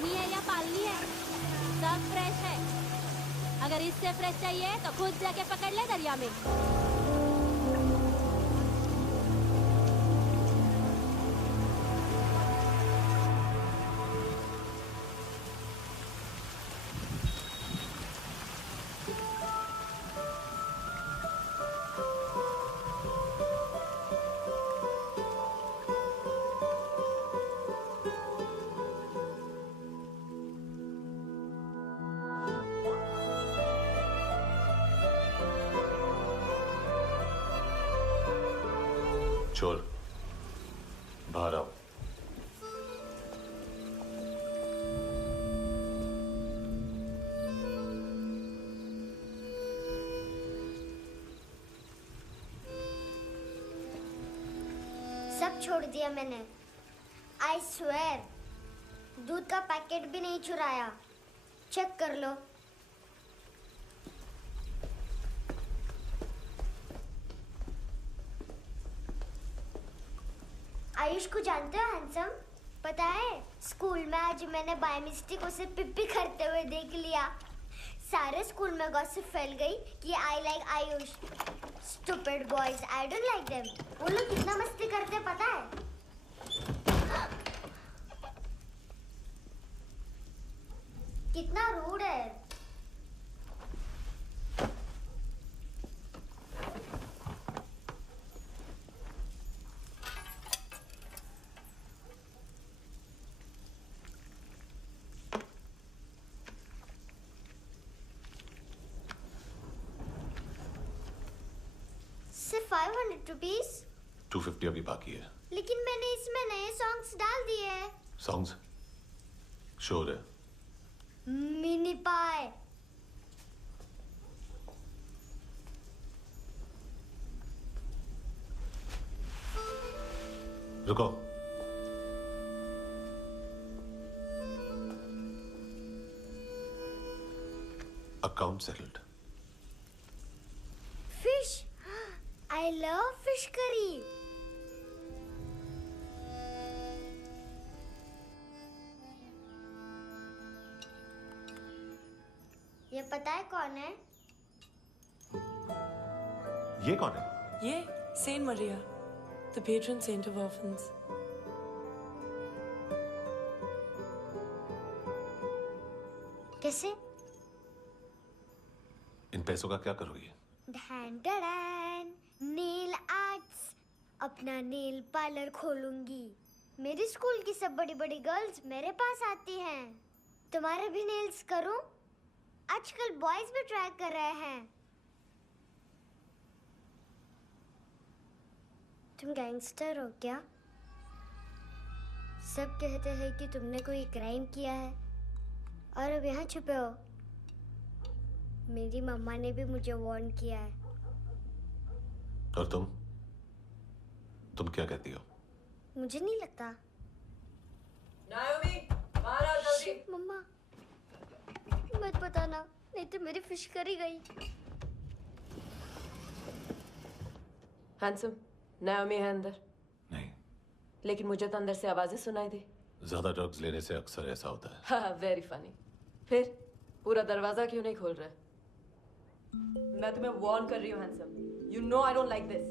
लानी है या पालनी है? सब फ्रेश है। अगर इससे फ्रेश चाहिए तो खुद जाके पकड़ ले दरिया में। चोर, बाहर आओ। सब छोड़ दिया मैंने। आई स्वेयर, दूध का पैकेट भी नहीं चुराया। चेक कर लो। आयुष को जानते हो हैंडसम? पता है, स्कूल में आज मैंने बाय मिस्टेक उसे पिप्पी करते हुए देख लिया। सारे स्कूल में गॉसिप फैल गई कि I like Ayush. Stupid boys, I don't like them. वो लोग कितना मस्ती करते पता है? कितना रूड है। सिर्फ 500 रुपीस? 250 अभी बाकी है। लेकिन मैंने इसमें नए सॉन्ग्स डाल दिए हैं। सॉन्ग्स? शोर है। मिनी पाए। रुको। Account settled. Fish, I love fish curry. ये पता है कौन है? ये कौन है? ये saint Maria, the patron saint of orphans. कैसे? इन पैसों का क्या करोगी? ढैन ढैन, नेल आर्ट्स। अपना नेल पार्लर खोलूंगी। मेरी स्कूल की सब बड़ी बड़ी गर्ल्स मेरे पास आती हैं। तुम्हारे भी नेल्स करूं? आजकल बॉयज भी ट्राई कर रहे हैं। तुम गैंगस्टर हो क्या? सब कहते हैं कि तुमने कोई क्राइम किया है और अब यहाँ छुपे हो। मेरी मम्मा ने भी मुझे वार्न किया है। और तुम क्या कहती हो? मुझे नहीं लगता। नायोमी, बाहर आओ जल्दी। शिट, मम्मा मत बताना, नहीं तो मेरी फिश करी गई। हैंडसम, नायोमी है अंदर। नहीं। लेकिन मुझे तो अंदर से आवाजें सुनाई दी। ज्यादा ड्रग्स लेने से अक्सर ऐसा होता है। हाँ, वेरी फनी। फिर पूरा दरवाजा क्यों नहीं खोल रहे? मैं तुम्हें वार्न कर रही हूँ handsome. You know I don't like this.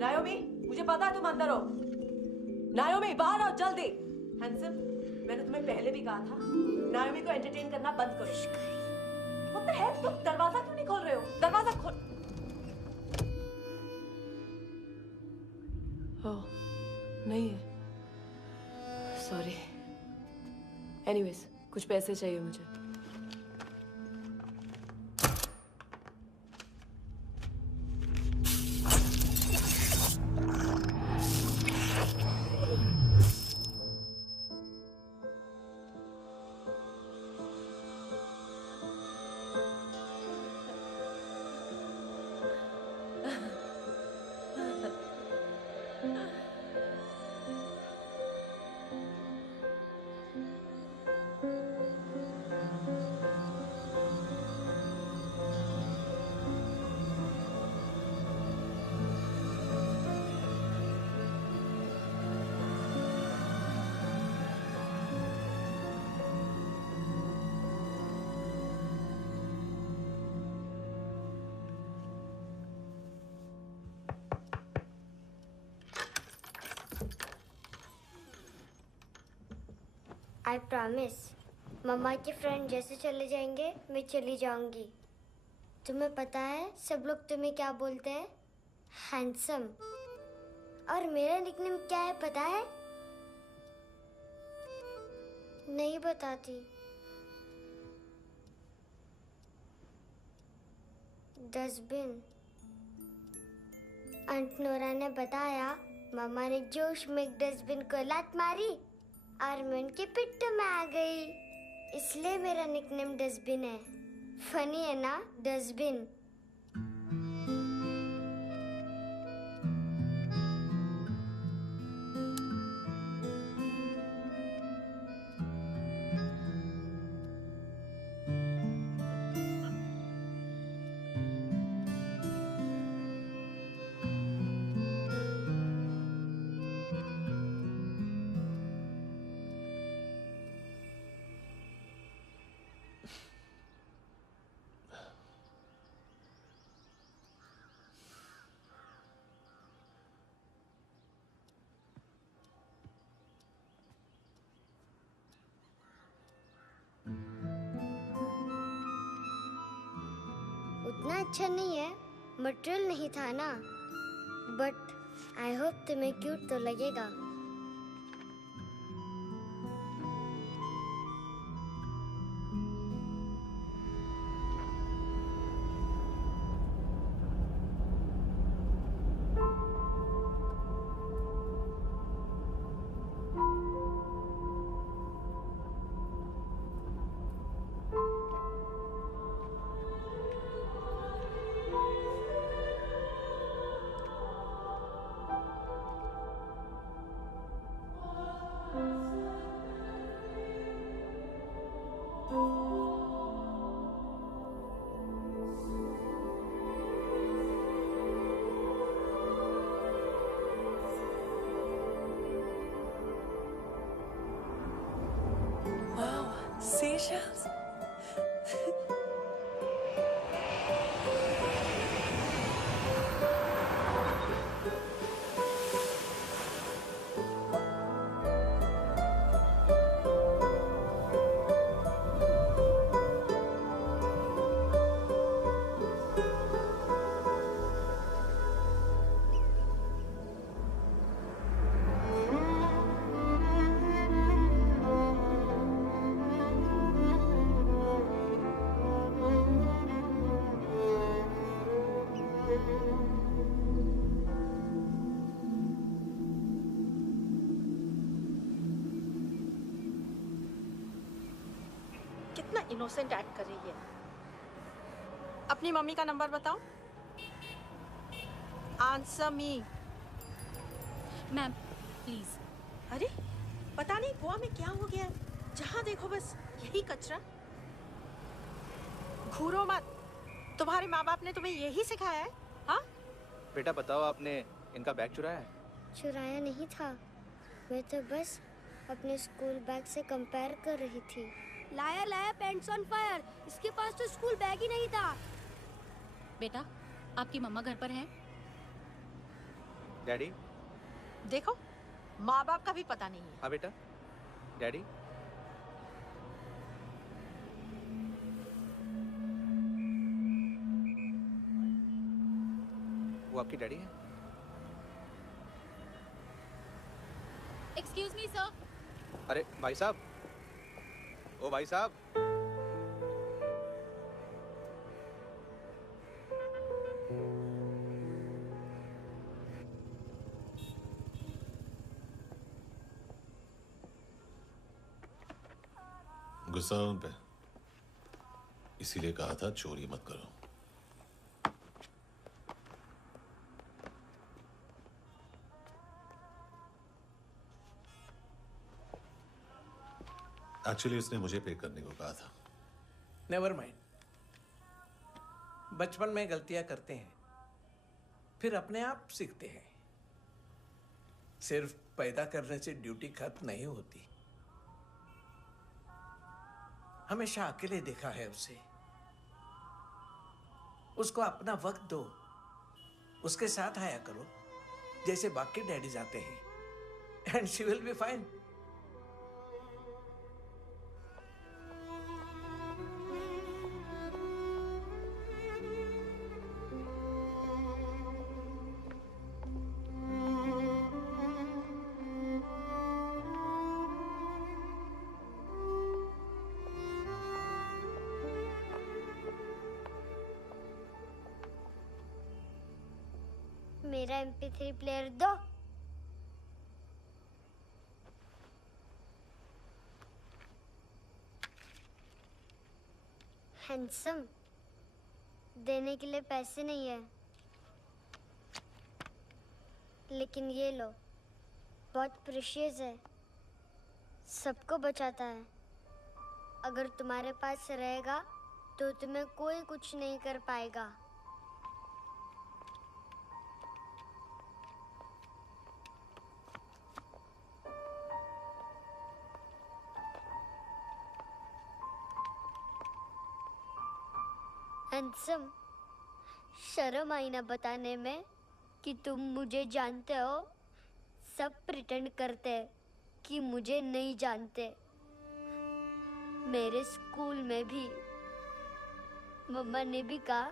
नायोमी, मुझे पता है तुम अंदर हो। नायोमी, बाहर आओ जल्दी। हैंडसम, मैंने तुम्हें पहले भी कहा था नायोमी को एंटरटेन करना बंद करो। What the hell? तुम दरवाजा क्यों नहीं खोल रहे हो? दरवाजा खोल। ओह, नहीं है। सॉरी। एनीवेज, कुछ पैसे चाहिए मुझे। I promise. मम्मा के फ्रेंड जैसे चले जाएंगे मैं चली जाऊंगी। तुम्हें पता है सब लोग तुम्हें क्या बोलते हैं? हैंडसम। और मेरा निकनेम क्या है पता है? नहीं बताती। डस्टबिन। आंट नोरा ने बताया मामा ने जोश में एक डस्टबिन को लात मारी और मैं उनके पिट्ठू में आ गई, इसलिए मेरा निकनेम डस्टबिन है। फनी है ना डस्टबिन? उतना अच्छा नहीं है, मटेरियल नहीं था ना, बट आई होप तुम्हें क्यूट तो लगेगा। Wow, seashells. कितना इनोसेंट एक्ट कर रही है। अपनी मम्मी का नंबर बताओ। Answer me. Ma'am please. अरे पता नहीं गोवा में क्या हो गया है, जहाँ देखो बस यही कचरा। घूरो मत। तुम्हारे माँ बाप ने तुम्हें यही सिखाया है? हाँ बेटा बताओ, आपने इनका बैग चुराया है? चुराया नहीं था, मैं तो बस अपने स्कूल बैग से कंपेयर कर रही थी। लाया लाया पैंट्स ऑन फायर, इसके पास तो स्कूल बैग ही नहीं था। बेटा आपकी मम्मा घर पर है? डैडी? देखो माँ बाप का भी पता नहीं है। हाँ बेटा। डैडी? वो आपकी डैडी है? Excuse me sir. अरे भाई साहब, ओ भाई साहब। गुस्सा उन पे, इसीलिए कहा था चोरी मत करो। एक्चुअली उसने मुझे पे करने को कहा था। नेवर माइंड, बचपन में गलतियां करते हैं, फिर अपने आप सीखते हैं। सिर्फ पैदा करने से ड्यूटी खत्म नहीं होती। हमेशा अकेले देखा है उसे। उसको अपना वक्त दो, उसके साथ आया करो जैसे बाकी डैडी जाते हैं, and she will be fine. मेरा MP3 प्लेयर दो। हैंडसम, देने के लिए पैसे नहीं है, लेकिन ये लो, बहुत प्रेशियस है, सबको बचाता है। अगर तुम्हारे पास रहेगा तो तुम्हें कोई कुछ नहीं कर पाएगा। हैंडसम, शर्म आई ना बताने में कि तुम मुझे जानते हो। सब प्रिटेंड करते हैं कि मुझे नहीं जानते। मेरे स्कूल में भी मम्मा ने भी कहा,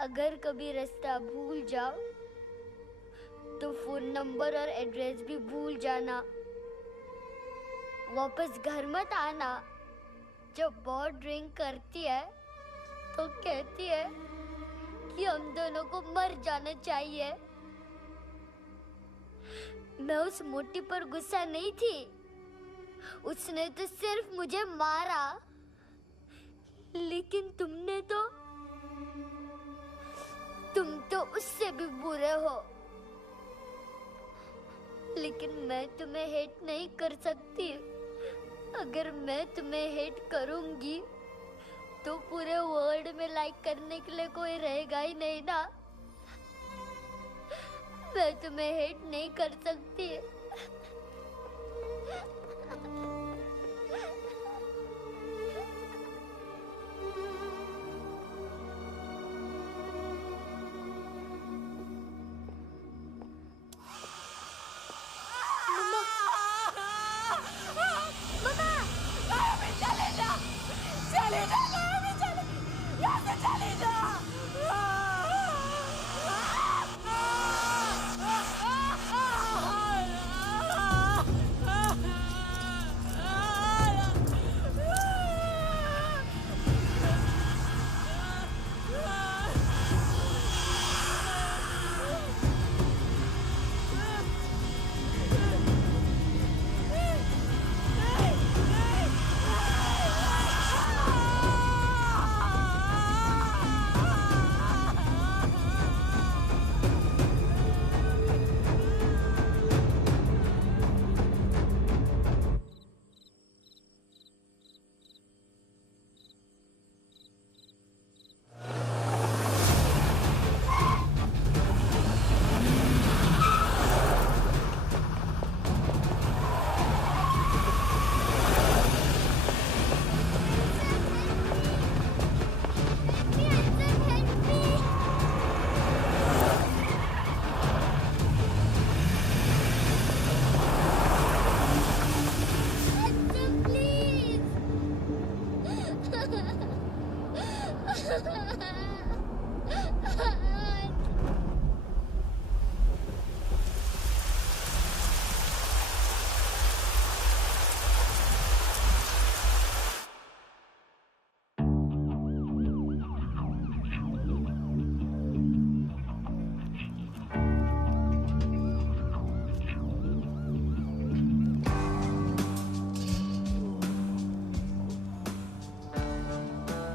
अगर कभी रास्ता भूल जाओ तो फोन नंबर और एड्रेस भी भूल जाना। वापस घर मत आना। जब बहुत ड्रिंक करती है तो कहती है कि हम दोनों को मर जाना चाहिए। मैं उस मोटी पर गुस्सा नहीं थी, उसने तो सिर्फ मुझे मारा। लेकिन तुम तो उससे भी बुरे हो। लेकिन मैं तुम्हें हेट नहीं कर सकती। अगर मैं तुम्हें हेट करूंगी तो पूरे वर्ल्ड में लाइक करने के लिए कोई रहेगा ही नहीं ना। मैं तुम्हें हेट नहीं कर सकती।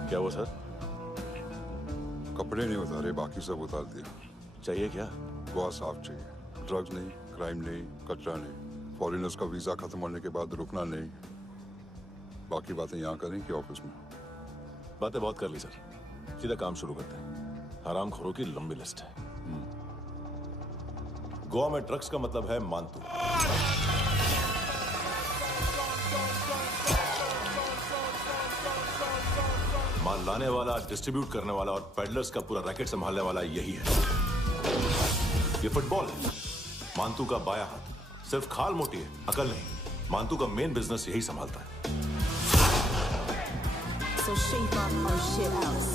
क्या हुआ सर? कपड़े नहीं उतारे, बाकी सब उतार दिया। चाहिए क्या? गोवा साफ चाहिए। ड्रग्स नहीं, क्राइम नहीं, कचरा नहीं। फॉरेनर्स का वीजा खत्म होने के बाद रुकना नहीं। बाकी बातें यहाँ करें कि ऑफिस में? बातें बहुत कर ली सर, सीधा काम शुरू करते हैं। हरामखोरों की लंबी लिस्ट है। गोवा में ड्रग्स का मतलब है मानतू। माल लाने वाला, डिस्ट्रीब्यूट करने वाला और पेडलर्स का पूरा रैकेट संभालने वाला यही है। ये फुटबॉल है, मानतू का बायां हाथ। सिर्फ खाल मोटी है, अकल नहीं। मानतू का मेन बिजनेस यही संभालता है। So shape up our shit out.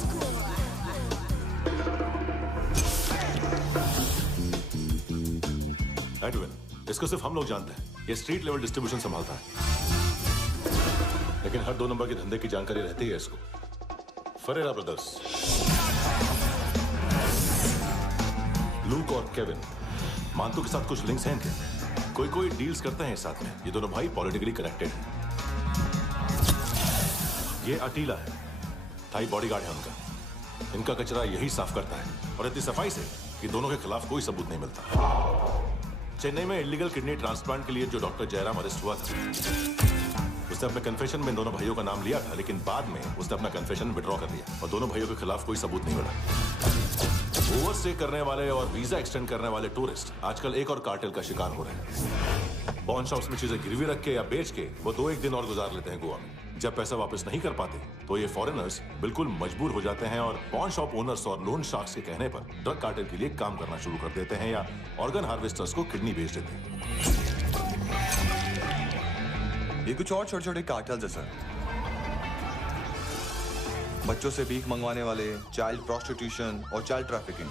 Edwin, इसको सिर्फ हम लोग जानते हैं। ये स्ट्रीट लेवल डिस्ट्रीब्यूशन संभालता है, लेकिन हर 2 नंबर के धंधे की जानकारी रहती है इसको। फरेरा ब्रदर्स, लूक और केविन मानतू के साथ कुछ लिंक्स हैं इनके। कोई डील्स करते हैं साथ में। ये दोनों भाई पॉलिटिकली कनेक्टेड हैं। ये अटीला है, थाई बॉडीगार्ड है उनका। इनका कचरा यही साफ करता है और इतनी सफाई से कि दोनों के खिलाफ कोई सबूत नहीं मिलता। चेन्नई में इलीगल किडनी ट्रांसप्लांट के लिए जो डॉक्टर जयराम अरेस्ट हुआ था, उसने अपने कन्फेशन में दोनों भाइयों का नाम लिया था, लेकिन बाद में उसने अपना कन्फेशन विड्रॉ कर लिया और दोनों भाइयों के खिलाफ कोई सबूत नहीं मिला। ओवरस्टे करने वाले और वीजा एक्सटेंड करने वाले टूरिस्ट आजकल एक और कार्टेल का शिकार हो रहे हैं। पॉन शॉप्स में चीजें गिरवी रख के या बेच के वो 2-1 दिन और गुजार लेते हैं गोवा में। जब पैसा वापस नहीं कर पाते तो ये फॉरेनर्स बिल्कुल मजबूर हो जाते हैं और पॉन शॉप ओनर्स और लोन शार्क्स के कहने पर ड्रग कार्टेल के लिए काम करना शुरू कर देते हैं या ऑर्गन हार्वेस्टर्स को किडनी बेच देते हैं। ये कुछ और छोटे छोटे कार्टेल्स है सर। बच्चों से भीख मंगवाने वाले, चाइल्ड प्रोस्टिट्यूशन और चाइल्ड ट्रैफिकिंग।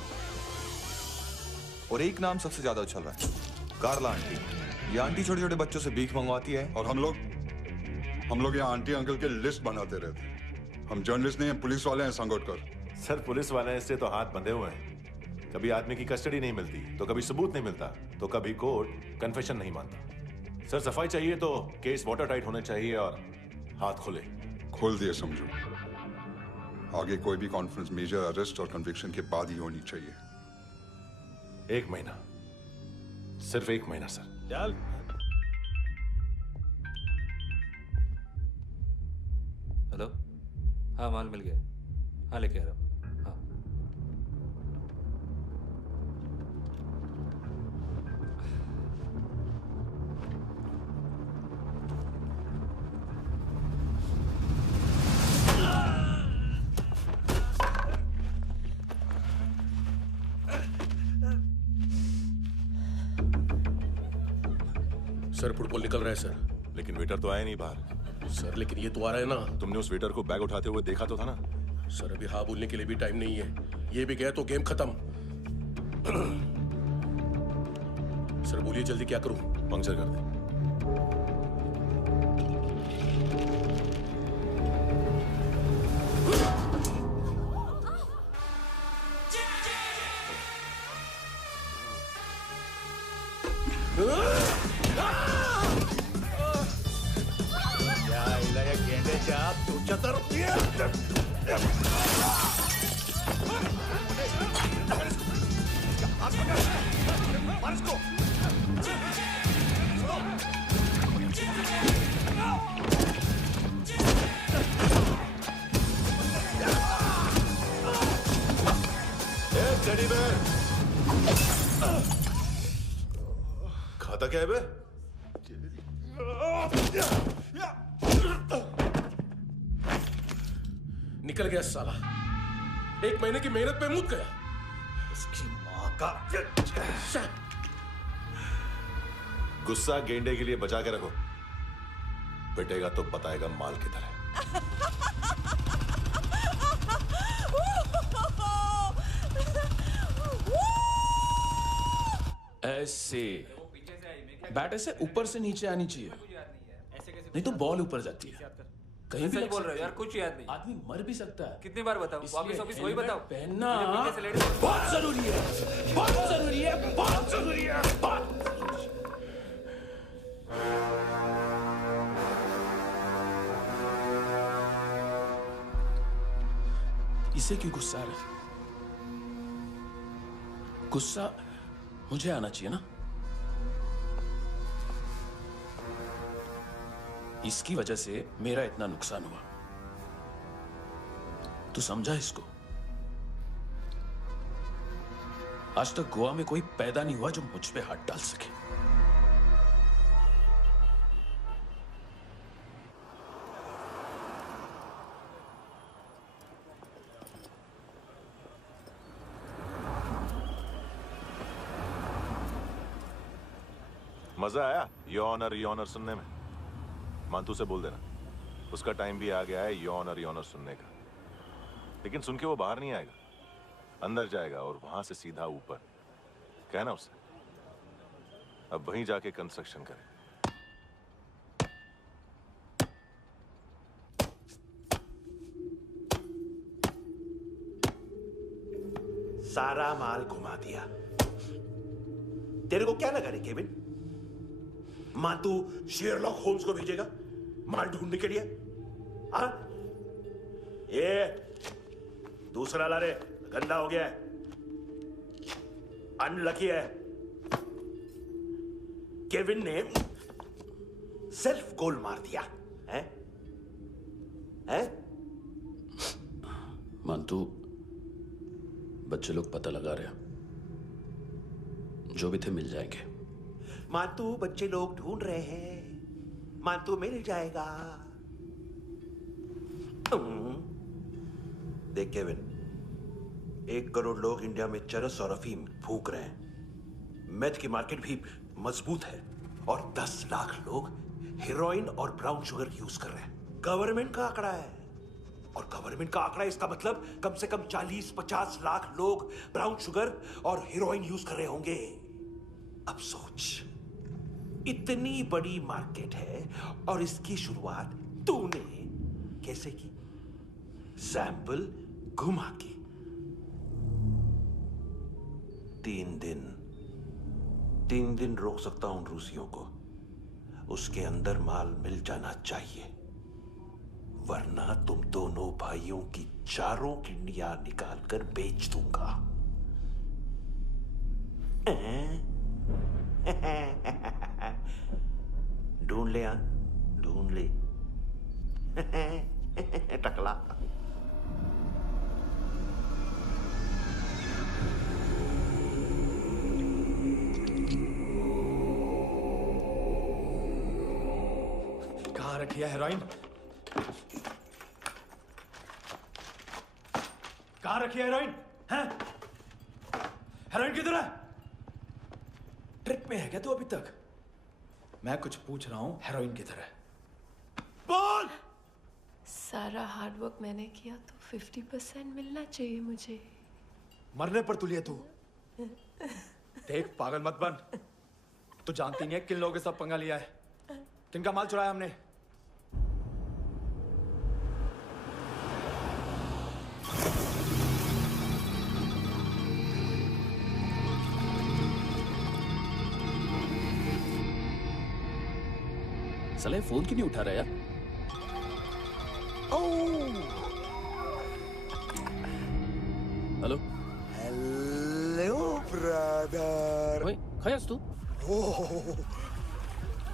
और एक नाम सबसे ज्यादा उछल रहा है, कार्ला आंटी। ये आंटी छोटे छोटे बच्चों से भीख मंगवाती है और हम लोग यहाँ आंटी अंकल के लिस्ट बनाते रहते। हम जर्नलिस्ट नहीं हैं, पुलिस वाले हैं संगोटकर। सर पुलिस वाले इससे तो हाथ बंधे हुए हैं। कभी आदमी की कस्टडी नहीं मिलती तो कभी सबूत नहीं मिलता तो कभी कोर्ट कन्फेशन नहीं मानता। सर सफाई चाहिए तो केस वाटर टाइट होने चाहिए और हाथ खुले। खोल दिए समझो। आगे कोई भी कॉन्फ्रेंस मेजर अरेस्ट और कन्विक्शन के बाद ही होनी चाहिए। 1 महीना, सिर्फ 1 महीना सर। चल हेलो, हाँ माल मिल गया। हाँ लेके आ रहा हूँ। हाँ सर फुटबॉल निकल रहा है सर। लेकिन वेटर तो आया नहीं बाहर। सर लेकिन ये तो आ रहा है ना। तुमने उस वेटर को बैग उठाते हुए देखा तो था ना। सर अभी हाँ बोलने के लिए भी टाइम नहीं है। ये भी गया तो गेम खत्म। सर बोलिए जल्दी क्या करूं? पंक्चर कर दे। खाता क्या है बे? निकल गया साला। 1 महीने की मेहनत पे मुद गया। उसकी माँ का। गुस्सा गेंडे के लिए बचा के रखो, पिटेगा तो बताएगा माल की तरह। ऐसे बैट ऐसे ऊपर से नीचे आनी चाहिए, नहीं तो बॉल ऊपर जाती है। कहीं भी बोल रहे हो यार, कुछ याद नहीं। आदमी मर भी सकता है। कितनी बार बताओ? वापिस वही बताओ। पहनना बहुत जरूरी है, बहुत जरूरी है, बहुत जरूरी है, बहुत। इसे क्यों गुस्सा आ रहा है? गुस्सा मुझे आना चाहिए ना। इसकी वजह से मेरा इतना नुकसान हुआ। तू समझा इसको? आज तक गोवा में कोई पैदा नहीं हुआ जो मुझ पे हाथ डाल सके। मजा आया योर ऑनर सुनने में? मानतू से बोल देना उसका टाइम भी आ गया है योर ऑनर सुनने का। लेकिन सुन के वो बाहर नहीं आएगा, अंदर जाएगा और वहां से सीधा ऊपर। कहना उसे अब वहीं जाके कंस्ट्रक्शन करे। सारा माल घुमा दिया। तेरे को क्या लगा रे केविन? मां तू शेरलॉक होम्स को भेजेगा माल ढूंढने के लिए? हाँ? ये दूसरा ला रे, गंदा हो गया है, अनलकी है। केविन ने सेल्फ गोल मार दिया है? हैं? मानतू, बच्चे लोग पता लगा रहे हैं, जो भी थे मिल जाएंगे। मानतू, बच्चे लोग ढूंढ रहे हैं, मानतू मिल जाएगा। देख केविन, 1 करोड़ लोग इंडिया में चरस और अफीम फूक रहे हैं, मेथ की मार्केट भी मजबूत है, और 10 लाख लोग हेरोइन और ब्राउन शुगर यूज कर रहे हैं। गवर्नमेंट का आंकड़ा है, और गवर्नमेंट का आंकड़ा, इसका मतलब कम से कम 40-50 लाख लोग ब्राउन शुगर और हेरोइन यूज कर रहे होंगे। अब सोच, इतनी बड़ी मार्केट है और इसकी शुरुआत तूने कैसे की? सैंपल घुमा के। 3 दिन रोक सकता हूं रूसियों को, उसके अंदर माल मिल जाना चाहिए, वरना तुम दोनों भाइयों की 4 किडनियां निकाल कर बेच दूंगा। ढूंढ ले, ढूंढ ले टकला। कहाँ रखी है हेरोइन? कहाँ रखी है हेरोइन? हैं? हेरोइन किधर है? ट्रिप में है क्या तू अभी तक? मैं कुछ पूछ रहा हूँ, हेरोइन किधर है? बोल! सारा हार्डवर्क मैंने किया तो 50% मिलना चाहिए मुझे। मरने पर तुलिए तू। देख, पागल मत बन। तू जानती नहीं है किन लोगों के साथ पंगा लिया है, किनका माल चुराया हमने। साले फोन क्यों नहीं उठा रहा यार? Hello hello brother. ओए, खयास तू?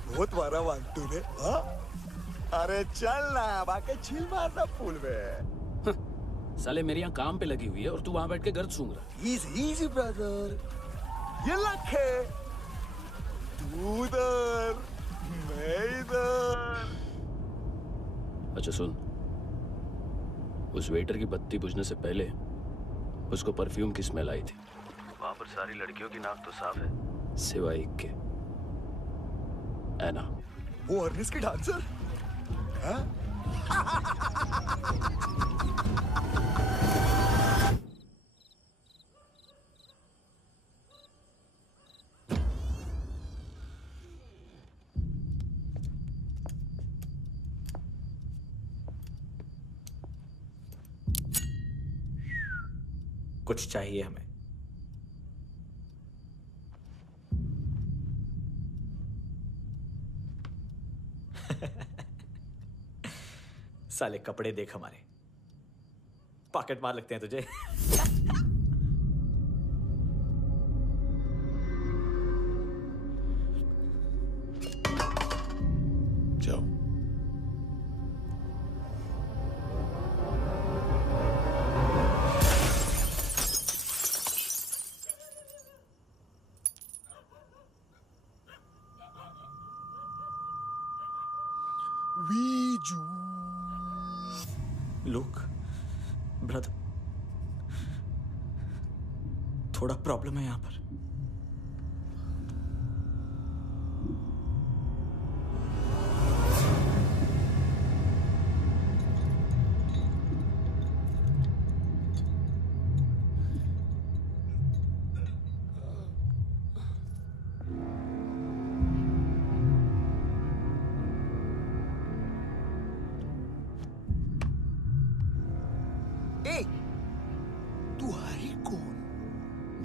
बहुत मारा वांटू ने, हाँ? अरे चल ना, बाकी चिल मारना पूल में। साले मेरी यहाँ काम पे लगी हुई है और तू वहां बैठ के गर्द सूंघ रहा है। इजी ब्रदर, ये लक है। तू उधर, मैं इधर। अच्छा सुन, उस वेटर की बत्ती बुझने से पहले उसको परफ्यूम की स्मेल आई थी। वहां पर सारी लड़कियों की नाक तो साफ है, सिवाय एक के, एना। वो अर्निस की डांसर? हाँ? कुछ चाहिए हमें। साले कपड़े देख हमारे, पॉकेट मार लगते हैं तुझे। जाओ। वीजू। लुक ब्रदर, थोड़ा प्रॉब्लम है यहाँ पर।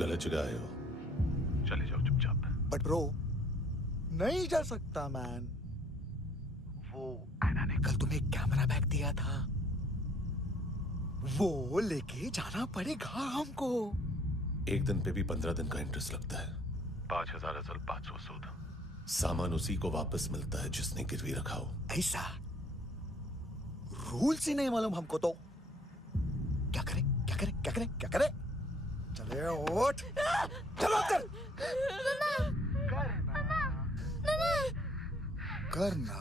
गलत जगह आए हो, चले जाओ चुपचाप। बट ब्रो नहीं जा सकता मैन। वो एना ने कल तुम्हें एक कैमरा बैग दिया था, वो लेके जाना पड़ेगा हमको। एक दिन पे भी 15 दिन का इंटरेस्ट लगता है। 5,000 असल 500 सूद। सामान उसी को वापस मिलता है जिसने गिरवी रखा हो। ऐसा रूल्स ही नहीं मालूम हमको तो। क्या करें क्या करें क्या करें क्या करें? चले उठ, चलो कर करना।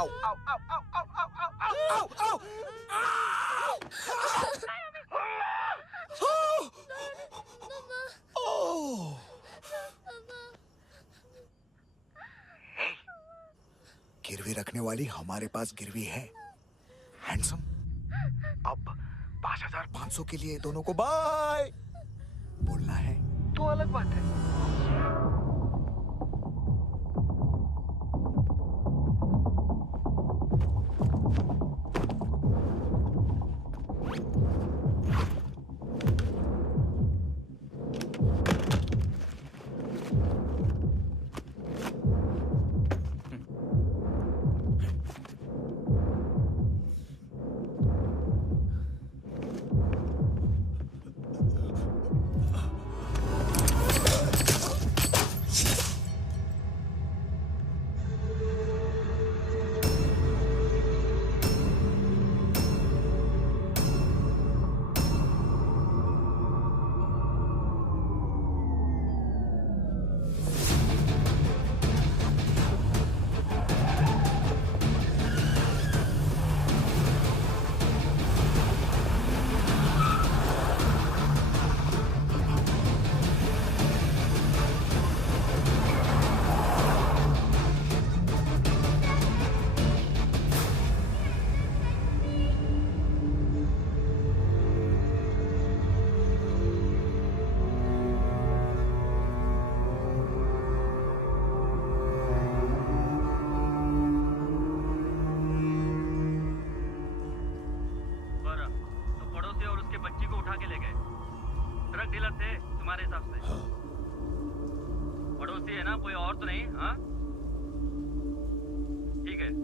आओ आओ आओ आओ आओ आओ आओ आओ। गिरवी रखने वाली हमारे पास गिरवी है हैंडसम। अब 5,500 के लिए दोनों को बाय बोलना है तो अलग बात है।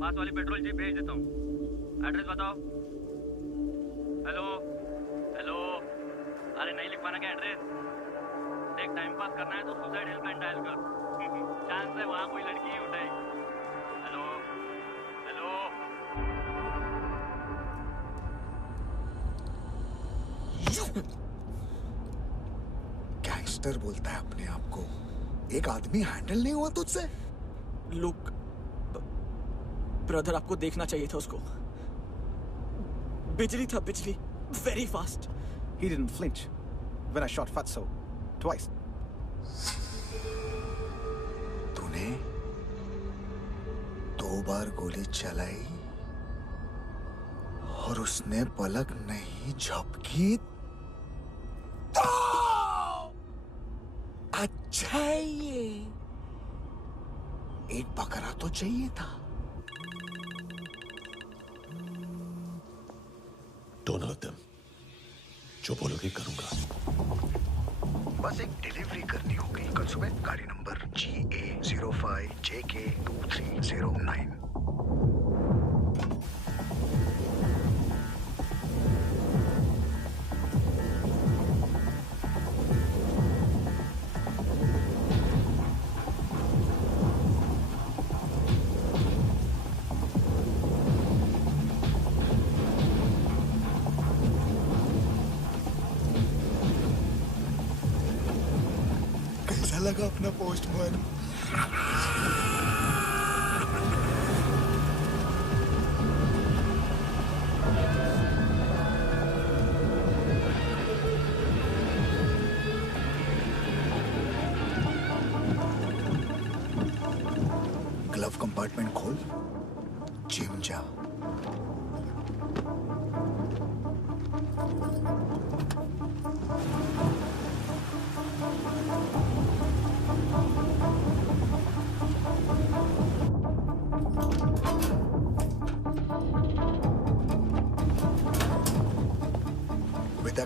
पास वाली पेट्रोल जीप भेज देता हूँ। एड्रेस बताओ। हेलो हेलो, अरे नहीं लिख पाना क्या एड्रेस? देख टाइम पास करना है तो सुसाइड हेल्पलाइन डायल कर। चांस है वहाँ कोई लड़की ही उठाएगी। Hello hello. गैंगस्टर बोलता है अपने आप को। एक आदमी हैंडल नहीं हुआ तुझसे? लुक ब्रदर, आपको देखना चाहिए था उसको। बिजली था, बिजली, very fast. He didn't flinch when I shot Fatso twice. तूने 2 बार गोली चलाई और उसने पलक नहीं झपकी तो अच्छा ये एक बकरा तो चाहिए था। Don't hurt them. जो बोलोगे करूंगा। बस एक डिलीवरी करनी होगी कल सुबह। गाड़ी नंबर GA05JK2309। लगा अपना पोस्टमैन। ग्लव कंपार्टमेंट खोल, जिम जा।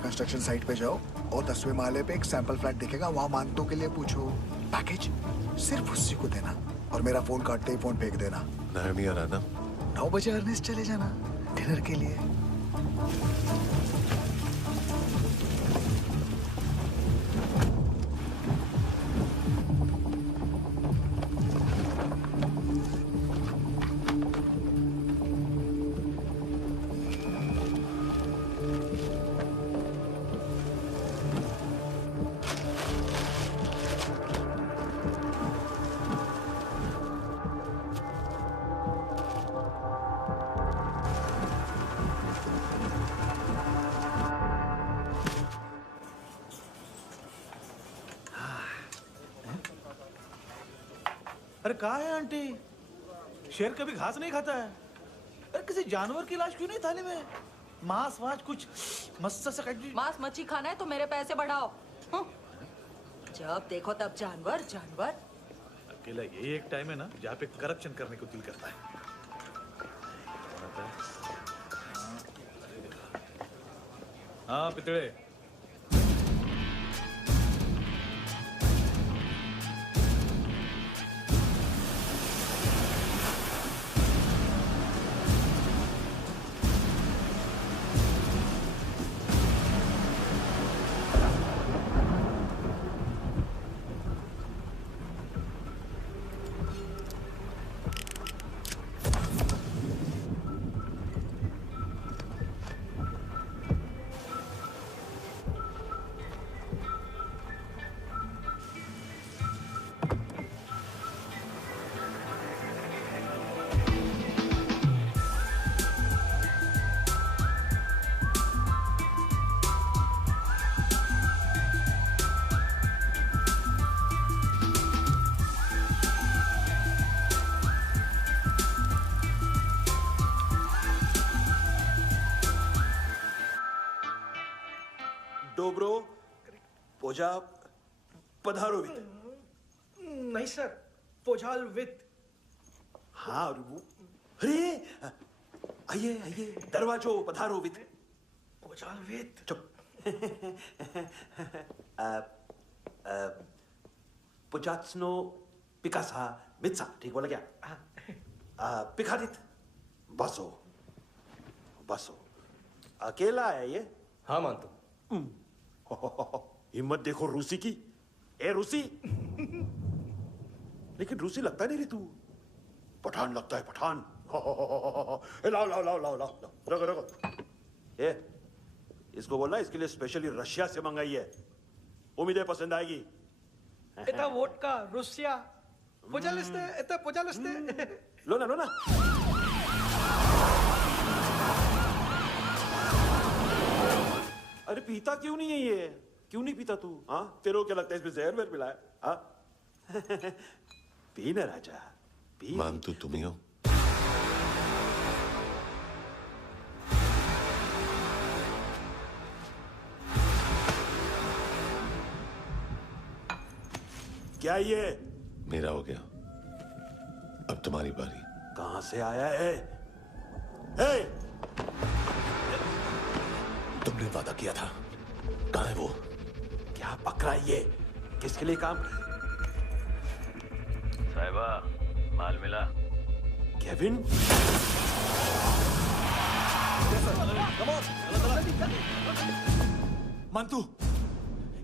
कंस्ट्रक्शन साइट पे जाओ और 10वें माले पे एक सैंपल फ्लैट दिखेगा, वहां मानतों के लिए पूछो। पैकेज सिर्फ उसी को देना और मेरा फोन काटते ही फोन फेंक देना। नहीं आ रहा ना? 9 बजे अर्नेस्ट चले जाना डिनर के लिए। अरे कहाँ है आंटी? शेर कभी घास नहीं खाता है। अरे किसी जानवर की लाश क्यों नहीं थाली में? मांस वास कुछ मस्त सा मांस मच्छी खाना है तो मेरे पैसे बढ़ाओ। जब देखो तब जानवर जानवर। अकेला यही एक टाइम है ना जहाँ पे करप्शन करने को दिल करता है। हाँ पितड़े। डोब्रो पोजा पधारोवित। नहीं सर, पोजाल वित। हाँ अरे आइए आइए दरवाजो पधारोवित। पोजाल वित। चुप। पुजात्सनो पिकासा मित्सा, ठीक बोला क्या? पिखादित बसो बसो। अकेला है ये? हाँ मानतो। हिम्मत देखो रूसी की। ए रूसी। लेकिन रूसी लगता नहीं रे तू, पठान लगता है पठान। लाओ लाओ लाओ लाओ लाओ रखो रखो। ए इसको बोलना इसके लिए स्पेशली रशिया से मंगाई है, उम्मीद है पसंद आएगी। इतना वोडका रुसिया पोजालिस्ते इतना पोजालिस्ते। लो ना लो ना। अरे पीता क्यों नहीं है ये? क्यों नहीं पीता तू? हाँ तेरे को क्या लगता है इसमें जहर वहर मिला है? हाँ पी ना राजा पी। मानतू तुम ही हो? क्या ये? मेरा हो गया, अब तुम्हारी बारी। कहां से आया है? हे! तुमने वादा किया था, कहां है वो? क्या पकड़ा ये? किसके लिए काम? साहिबा माल मिला? केविन? मंतु,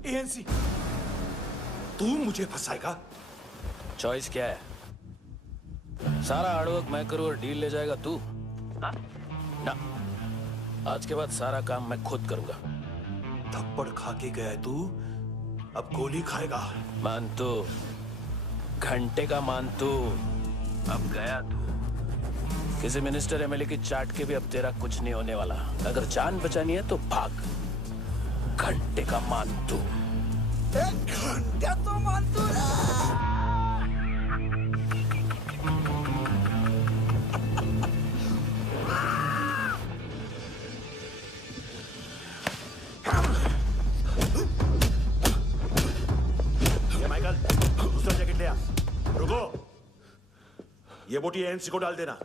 एएनसी। तू मुझे फंसाएगा? चॉइस क्या है? सारा हार्डवर्क मैं करूं और डील ले जाएगा तू? ना, आज के बाद सारा काम मैं खुद करूंगा। थप्पड़ खा के गया तू, अब गोली खाएगा। मानतू, घंटे का मानतू, अब गया तू। किसी मिनिस्टर एमएलए की चाट के भी अब तेरा कुछ नहीं होने वाला। अगर जान बचानी है तो भाग। घंटे का मानतू। घंटा तो मानतू ना। ये माइकल, दूसरा जैकेट ले आ। रुको, ये बोटी एएनसी को डाल देना।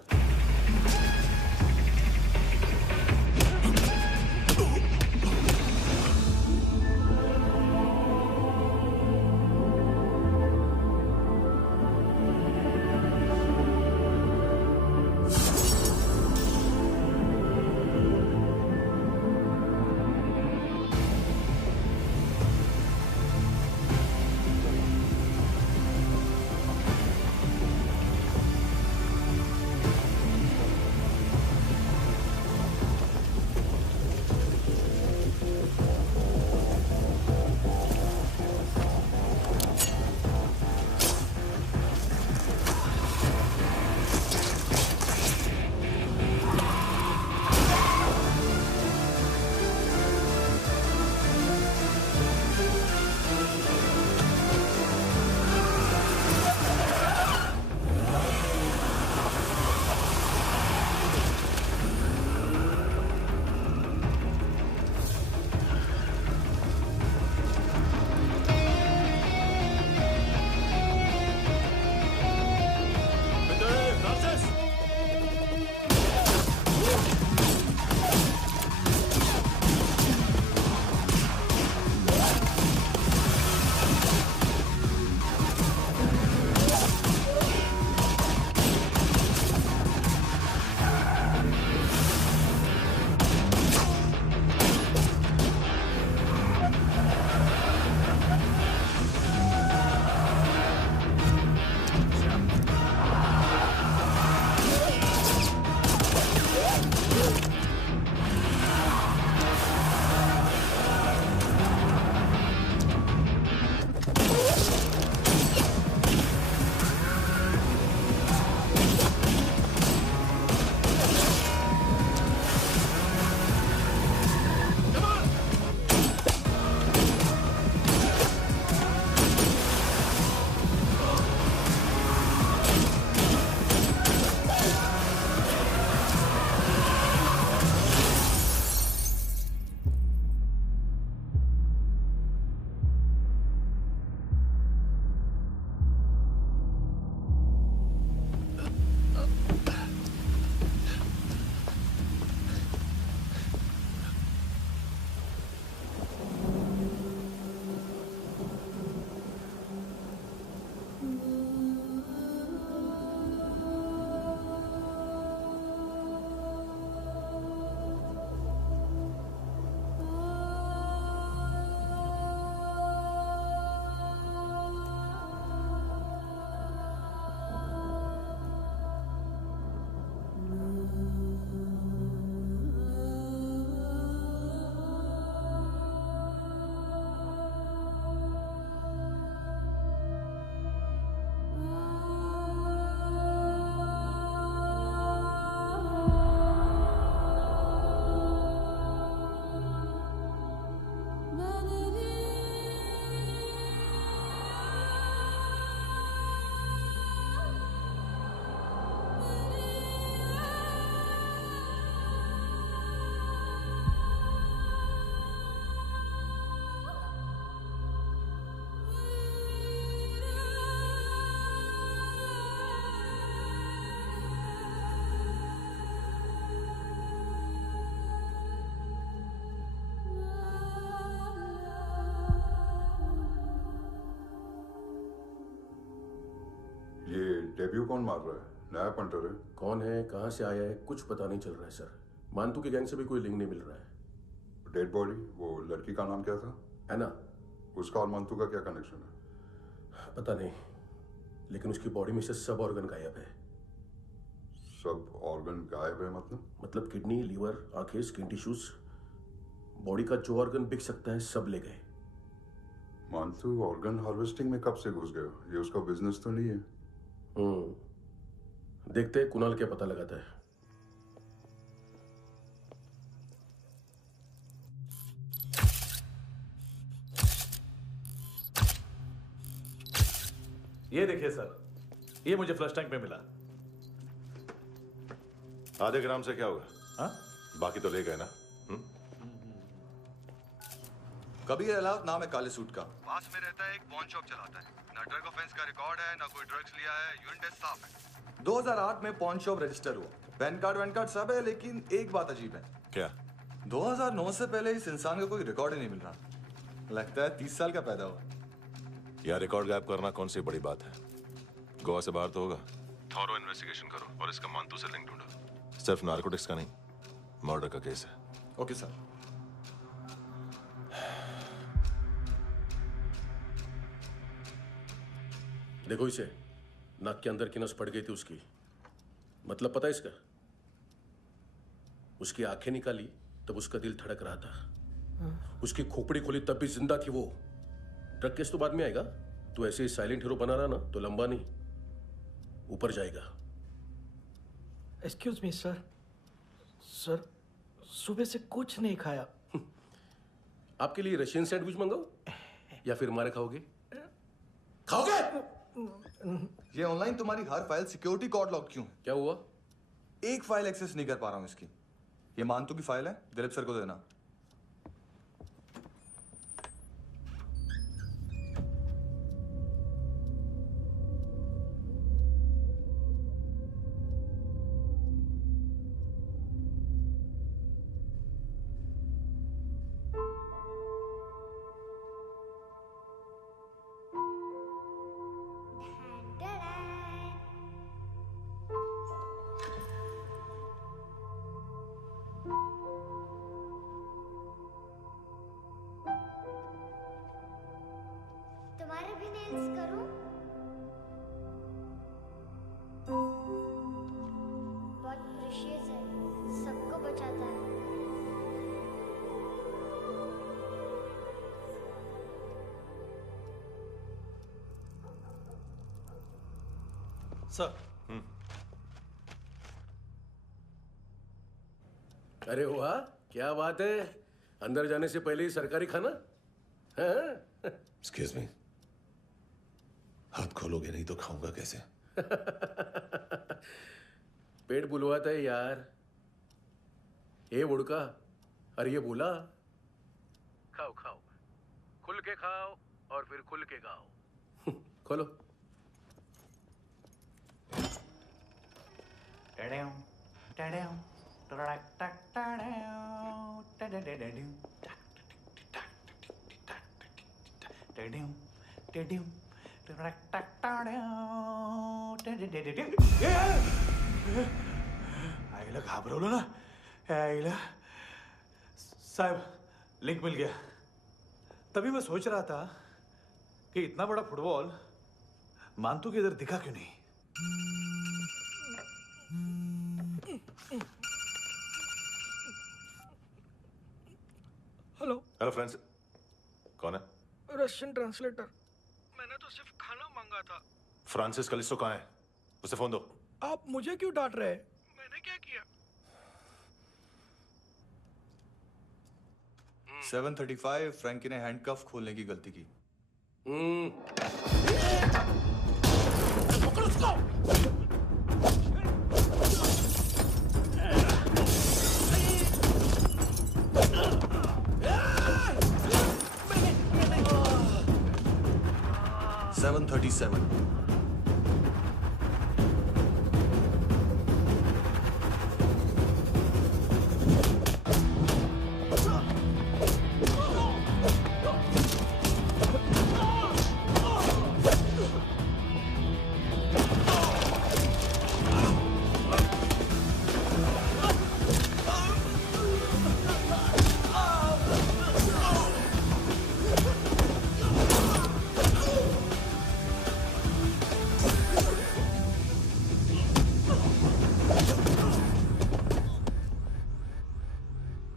डेब्यू कौन मार रहा है? नया पंटर है। कौन है, कहाँ से आया है, कुछ पता नहीं चल रहा है सर। मानतू के गैंग से भी कोई लिंक नहीं मिल रहा है। डेड बॉडी, वो लड़की का नाम क्या था? है ना? उसका और मानतू का क्या कनेक्शन है? पता नहीं, लेकिन उसकी बॉडी में से सब ऑर्गन गायब है। सब ऑर्गन गायब है मतलब किडनी, लीवर, आंखें, स्किन टिश्यूज, बॉडी का जो ऑर्गन बिक सकता है सब ले गए। मानतू ऑर्गन हार्वेस्टिंग में कब से घुस गया? ये उसका बिजनेस तो नहीं है? देखते हैं कुणाल क्या पता लगाता है। ये देखिए सर, ये मुझे फ्लश टैंक में मिला। आधे ग्राम से क्या होगा? हाँ? बाकी तो ले गए ना? कबीर अलाउत नाम है काले सूट का। पास में रहता है, एक पॉन शॉप चलाता है। ना ड्रग ऑफेंस का रिकॉर्ड है, ना कोई ड्रग्स लिया है। यूरिन टेस्ट साफ है। 2008 में पॉन शॉप रजिस्टर हुआ। पैन कार्ड सब है, लेकिन एक बात अजीब है। क्या? 2009 से पहले इस इंसान का कोई रिकॉर्ड ही नहीं मिल रहा। लगता है 30 साल का पैदा हुआ। यार रिकॉर्ड गायब करना कौन सी बड़ी बात है? गोवा से बाहर तो होगा। थॉरो इन्वेस्टिगेशन करो और इसका मानतू से लिंक ढूंढो। सिर्फ नारकोटिक्स का नहीं, मर्डर का केस है। Okay sir. देखो इसे, नाक के अंदर की नस पड़ गई थी उसकी। मतलब पता है इसका? उसकी आंखें निकाली तब उसका दिल धड़क रहा था। उसकी खोपड़ी खोली तब भी जिंदा थी वो। ड्रग केस तो बाद में आएगा। तो ऐसे ही साइलेंट हीरो बना रहा ना तो लंबा नहीं, ऊपर जाएगा। Excuse me sir. सर, सुबह से कुछ नहीं खाया। आपके लिए रशियन सैंडविच मंगाओ या फिर मारे खाओगे? खाओगे? ये ऑनलाइन तुम्हारी हर फाइल सिक्योरिटी कॉर्ड लॉक क्यों है? क्या हुआ? एक फाइल एक्सेस नहीं कर पा रहा हूं इसकी। ये मानतू की फाइल है, दिलीप सर को देना। तुम्हारे भी नेल्स करूं? बहुत प्रेशियस है, सबको बचाता है। सर। अरे वाह, क्या बात है। अंदर जाने से पहले ही सरकारी खाना। एक्सक्यूज मी, हाथ खोलोगे नहीं तो खाऊंगा कैसे? पेट बुलवाता है यार। ये बुड़का, अरे ये बोला खाओ खाओ, खुल के खाओ और फिर खुल के गाओ। खोलो। आईला घाबरवलं ना। आईला साहब, लिंक मिल गया। तभी मैं सोच रहा था कि इतना बड़ा फुटबॉल मानतू के इधर दिखा क्यों नहीं। हेलो फ्रेंड्स, कौन है? Russian translator. मैंने तो सिर्फ खाना मांगा था। फ्रांसिस कलिस्टो कहाँ है? उसे फोन दो। आप मुझे क्यों डांट रहे हैं? मैंने क्या किया? 735 फ्रैंकी ने हैंडकफ खोलने की गलती की। पकड़ो उसको। 737 737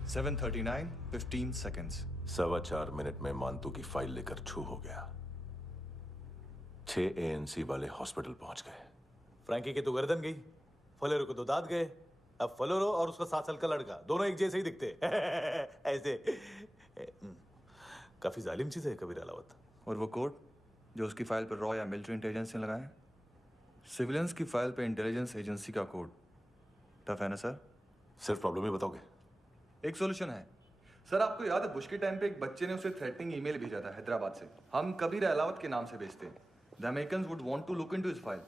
7:39, 15 seconds. 4.25 मिनट में मानतू की फाइल लेकर छू हो गया। 6 ANC वाले हॉस्पिटल पहुंच गए। फ्रैंकी की तो गर्दन गई, फलेरो को तो दांत गए। अब फलेरो और उसका 7 साल का लड़का दोनों एक जैसे ही दिखते ऐसे। काफी जालिम चीज है कबीर अलावत। और वो कोड जो उसकी फाइल पर रॉ या मिलिट्री इंटेलिजेंस ने लगाया, सिविलियंस की फाइल पे इंटेलिजेंस एजेंसी का कोड। टफ है ना सर? सिर्फ प्रॉब्लम ही बताओगे? एक सॉल्यूशन है सर। आपको याद है बुश के टाइम पे एक बच्चे ने उसे थ्रेटनिंग ईमेल भेजा था हैदराबाद से। हम कबीर अलावत के नाम से भेजते हैं। The Americans would want to look into his file.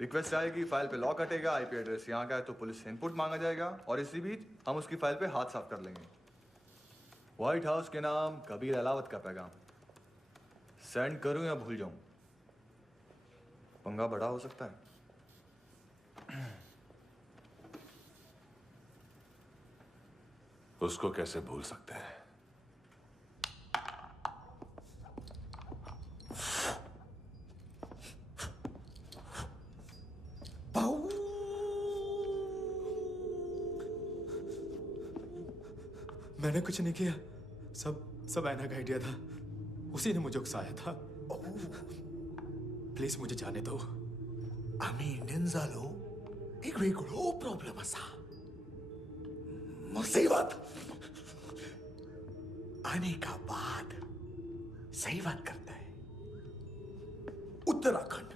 Request आएगी, फाइल पे लॉक हटेगा, आईपी एड्रेस यहाँ का है तो पुलिस से इनपुट मांगा जाएगा और इसी बीच हम उसकी फाइल पे हाथ साफ कर लेंगे। व्हाइट हाउस के नाम कबीर अलावत का पैगाम। सेंड करूं या भूल जाऊं, पंगा बड़ा हो सकता है। उसको कैसे भूल सकते हैं? मैंने कुछ नहीं किया, सब ऐना का आइडिया था। उसी ने मुझे उकसाया था। प्लीज मुझे जाने दो। आम्ही इंडियन झालो एक वेगळो प्रॉब्लेम असा, मुसीबत आने का बाद। सही बात करता है। उत्तराखंड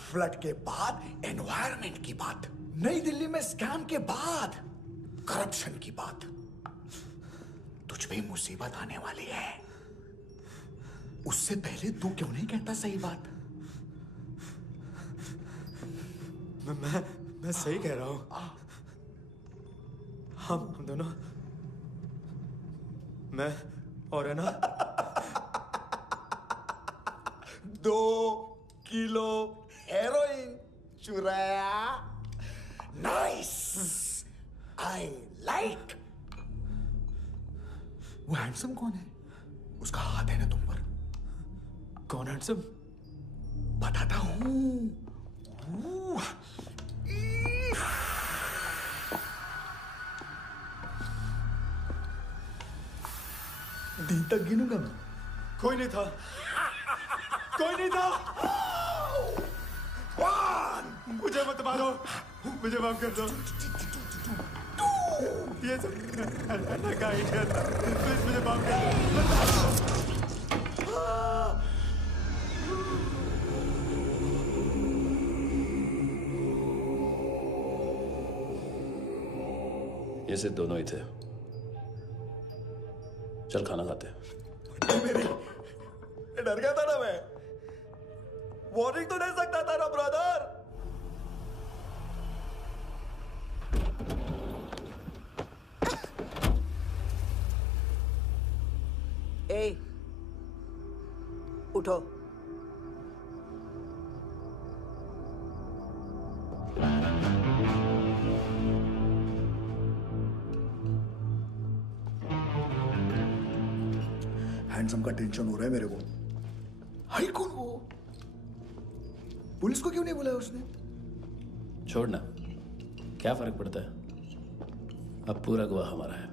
फ्लड के बाद एनवायरनमेंट की बात, नई दिल्ली में स्कैम के बाद करप्शन की बात। तुझ पे मुसीबत आने वाली है, उससे पहले तू क्यों नहीं कहता सही बात? मैं सही कह रहा हूं। हम दोनों, मैं और है ना 2 किलो हेरोइन चुराया। Nice, I like. वो हैंडसम कौन है? उसका हाथ है ना तुम पर? कौन हैंडसम? बताता हूं। दिन तक गिनूंगा मैं। कोई नहीं था, कोई नहीं था। मुझे मत मारो, मुझे माफ कर दो। ये सब का आइडिया था। प्लीज मुझे माफ कर दो। ये सिर्फ दोनों ही थे। चल खाना खाते हैं। मेरी डर गया था ना मैं। वार्निंग तो दे सकता था ना ब्रदर। ए, उठो। हैंडसम का टेंशन हो रहा है मेरे को। हाई कौन वो? पुलिस को क्यों नहीं बुलाया उसने? छोड़ना, क्या फर्क पड़ता है? अब पूरा गवाह हमारा है।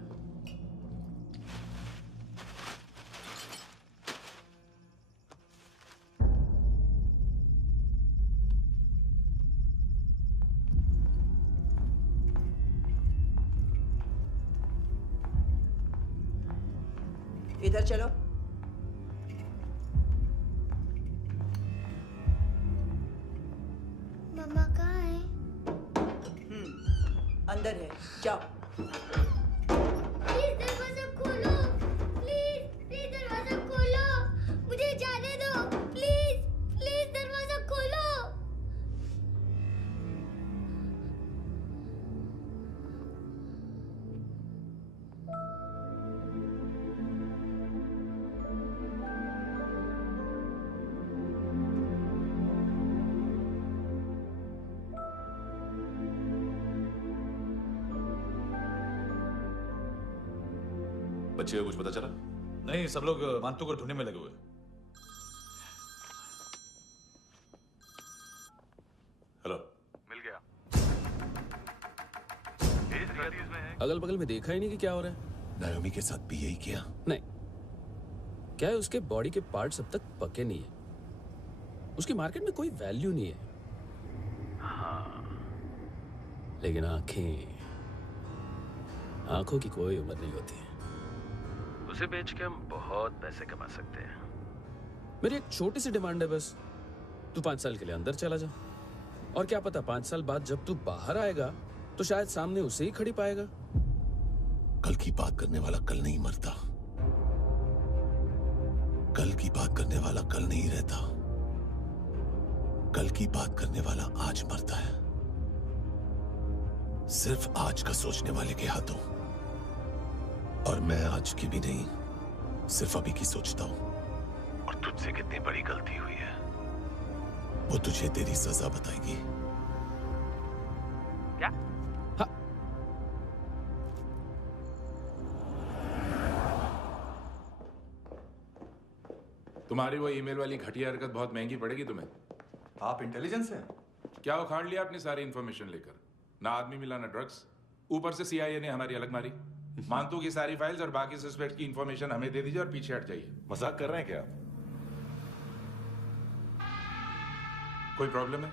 इधर चलो। मम्मा कहाँ है? अंदर है, जाओ। प्लीज दरवाजा खोलो, प्लीज दरवाजा खोलो, मुझे जाने दो। प्लीज दरवाजा खोलो। बच्चे को कुछ पता चला? नहीं, सब लोग मानतू को ढूंढने में लगे हुए। हेलो, मिल गया। अगल बगल में देखा ही नहीं कि क्या हो रहा है। नायोमी के साथ भी यही किया? नहीं, क्या है उसके बॉडी के पार्ट्स अब तक पके नहीं है, उसकी मार्केट में कोई वैल्यू नहीं है। हाँ, लेकिन आंखों की कोई उम्र नहीं होती, उसे बेच के हम बहुत पैसे कमा सकते हैं। मेरी एक छोटी सी डिमांड है बस, तू 5 साल के लिए अंदर चला जा, और क्या पता 5 साल बाद जब तू बाहर आएगा तो शायद सामने उसे ही खड़ी पाएगा। कल की बात करने वाला कल नहीं मरता, कल की बात करने वाला कल नहीं रहता, कल की बात करने वाला आज मरता है। सिर्फ आज का सोचने वाले के हाथों, और मैं आज की भी नहीं, सिर्फ अभी की सोचता हूं। और तुझसे कितनी बड़ी गलती हुई है वो तुझे तेरी सजा बताएगी। क्या? हाँ। तुम्हारी वो ईमेल वाली घटिया हरकत बहुत महंगी पड़ेगी तुम्हें। आप इंटेलिजेंस हैं? क्या उखाड़ लिया अपनी सारी इंफॉर्मेशन लेकर? ना आदमी मिला ना ड्रग्स, ऊपर से CIA ने हमारी अलग मारी। मानतू की सारी फाइल्स और बाकी सस्पेक्ट की इंफॉर्मेशन हमें दे दीजिए और पीछे हट जाइए। मजाक कर रहे हैं क्या? कोई प्रॉब्लम है?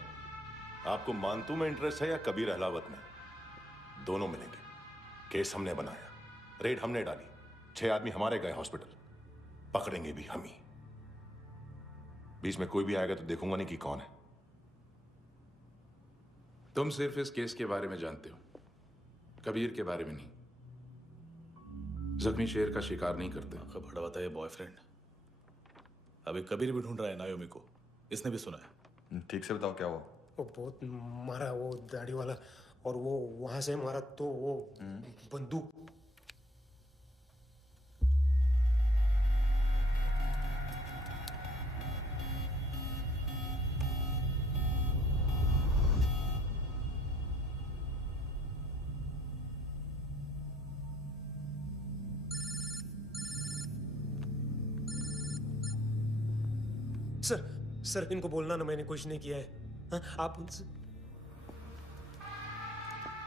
आपको मानतू में इंटरेस्ट है या कबीर अहलावत में? दोनों मिलेंगे। केस हमने बनाया, रेड हमने डाली, 6 आदमी हमारे गए हॉस्पिटल, पकड़ेंगे भी हम ही। बीच में कोई भी आएगा तो देखूंगा नहीं कि कौन है। तुम सिर्फ इस केस के बारे में जानते हो, कबीर के बारे में नहीं। जख्मी शेर का शिकार नहीं करते। बड़ा बताया बॉयफ्रेंड अभी कबीर भी ढूंढ रहा है नायोमी को, इसने भी सुना है। ठीक से बताओ क्या हुआ? वो बहुत मारा, वो दाढ़ी वाला, और वो वहां से मारा तो वो बंदूक। सर इनको बोलना ना मैंने कुछ नहीं किया है। हाँ, आप उनसे।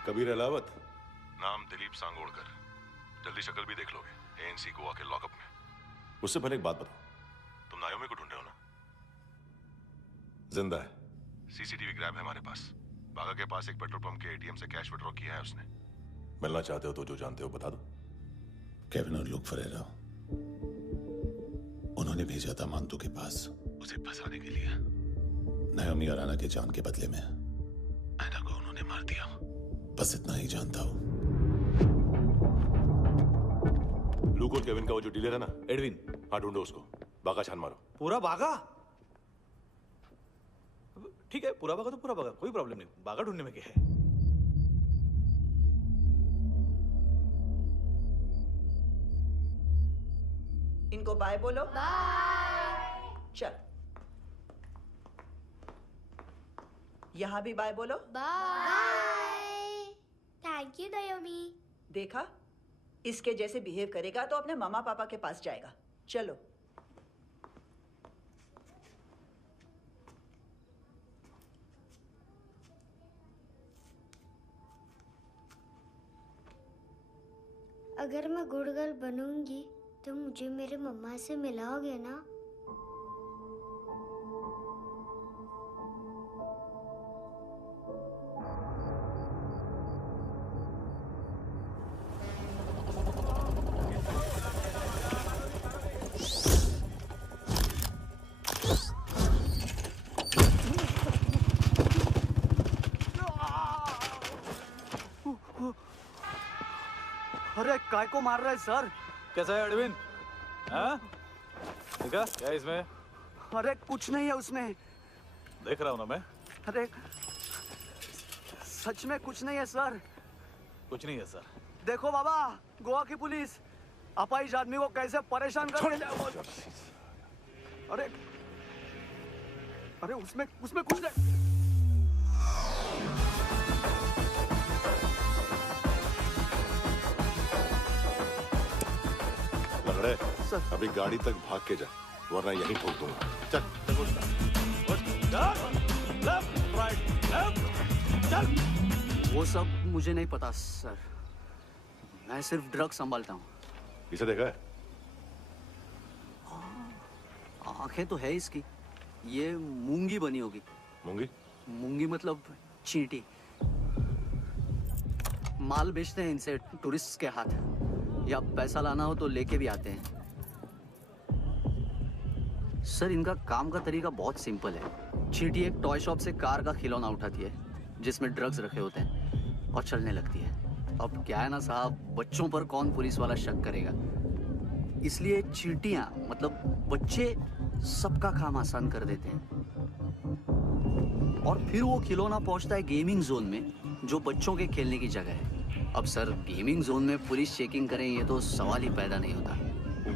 कबीर अहलावत, नाम दिलीप सांगोड़कर, जल्दी शक्ल भी देख लोगे ANC गोवा के लॉकअप में। उससे पहले एक बात बताओ, तुम नायोमी को ढूंढ रहे हो ना? जिंदा है, CCTV ग्रैब है हमारे पास। बागा के पास एक पेट्रोल पंप के ATM से कैश विड्रॉ किया है उसने। मिलना चाहते हो तो जो जानते हो बता दो। केविन और लुक फरेरा, उन्होंने भेजा था मानतू के पास उसे फंसाने के लिए। नायोमी और आना के जान के बदले में आना को उन्होंने मार दिया। बस इतना ही जानता हूं। लुक और केविन का वो जो डीलर है ना, एडविन, हाँ ढूंढो उसको। बागा छान मारो। पूरा बागा? ठीक है, पूरा बागा तो पूरा बागा, कोई प्रॉब्लम नहीं। बागा ढूंढने में क्या है? इनको बाय बोलो। बाय। चल, यहां भी बाय बोलो। बाय। Thank you नायोमी। देखा, इसके जैसे बिहेव करेगा तो अपने मामा पापा के पास जाएगा। चलो। अगर मैं गुड गर्ल बनूंगी तो मुझे मेरे मम्मा से मिलाओगे ना? अरे काय को मार रहा है सर? कैसा है एडविन? हाँ? देखा क्या है इसमें? अरे कुछ नहीं है उसमें। देख रहा हूँ ना मैं। अरे सच में कुछ नहीं है सर। कुछ नहीं है सर। देखो बाबा, गोवा की पुलिस अपाहिज आदमी को कैसे परेशान कर रही है। अरे अरे उसमें कुछ नहीं। लंगड़े, अभी गाड़ी तक भाग के जा, वरना यहीं ठोक दूंगा। चल। वो सब मुझे नहीं पता सर, मैं सिर्फ ड्रग संभालता हूँ। इसे देखा है? आंखें तो है इसकी। ये मूंगी बनी होगी। मूंगी? मूंगी मतलब चींटी। माल बेचते हैं इनसे टूरिस्ट के हाथ, या पैसा लाना हो तो लेके भी आते हैं। सर इनका काम का तरीका बहुत सिंपल है। चींटी एक टॉय शॉप से कार का खिलौना उठाती है जिसमें ड्रग्स रखे होते हैं और चलने लगती है। अब क्या है ना साहब, बच्चों पर कौन पुलिस वाला शक करेगा, इसलिए चींटियां मतलब बच्चे सबका काम आसान कर देते हैं। और फिर वो खिलौना पहुंचता है गेमिंग जोन में, जो बच्चों के खेलने की जगह है। अब सर गेमिंग जोन में पुलिस चेकिंग करें ये तो सवाल ही पैदा नहीं होता।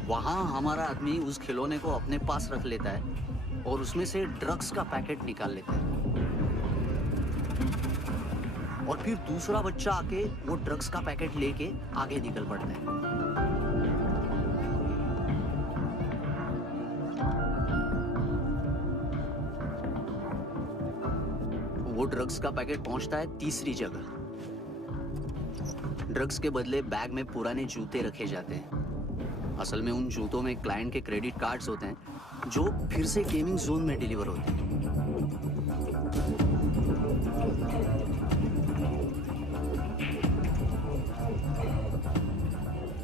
वहां हमारा आदमी उस खिलौने को अपने पास रख लेता है और उसमें से ड्रग्स का पैकेट निकाल लेता है, और फिर दूसरा बच्चा आके वो ड्रग्स का पैकेट लेके आगे निकल पड़ता है। वो ड्रग्स का पैकेट पहुंचता है तीसरी जगह। ड्रग्स के बदले बैग में पुराने जूते रखे जाते हैं। असल में उन जूतों में क्लाइंट के क्रेडिट कार्ड्स होते हैं जो फिर से गेमिंग जोन में डिलीवर होते हैं।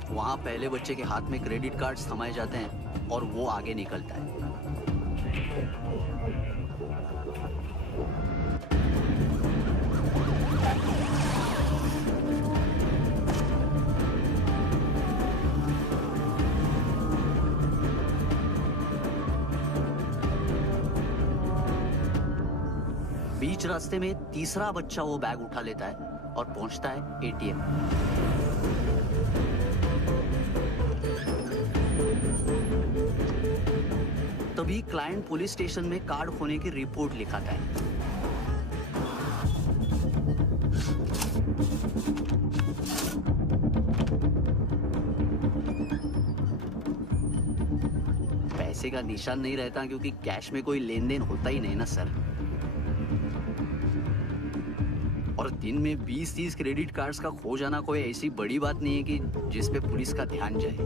वहां पहले बच्चे के हाथ में क्रेडिट कार्ड्स थमाए जाते हैं और वो आगे निकलता है। बीच रास्ते में तीसरा बच्चा वो बैग उठा लेता है और पहुंचता है एटीएम। तभी क्लाइंट पुलिस स्टेशन में कार्ड खोने की रिपोर्ट लिखाता है। पैसे का निशान नहीं रहता क्योंकि कैश में कोई लेन देन होता ही नहीं ना सर। और दिन में 20-30 क्रेडिट कार्ड्स का खो जाना कोई ऐसी बड़ी बात नहीं है कि जिस पे पुलिस का ध्यान जाए।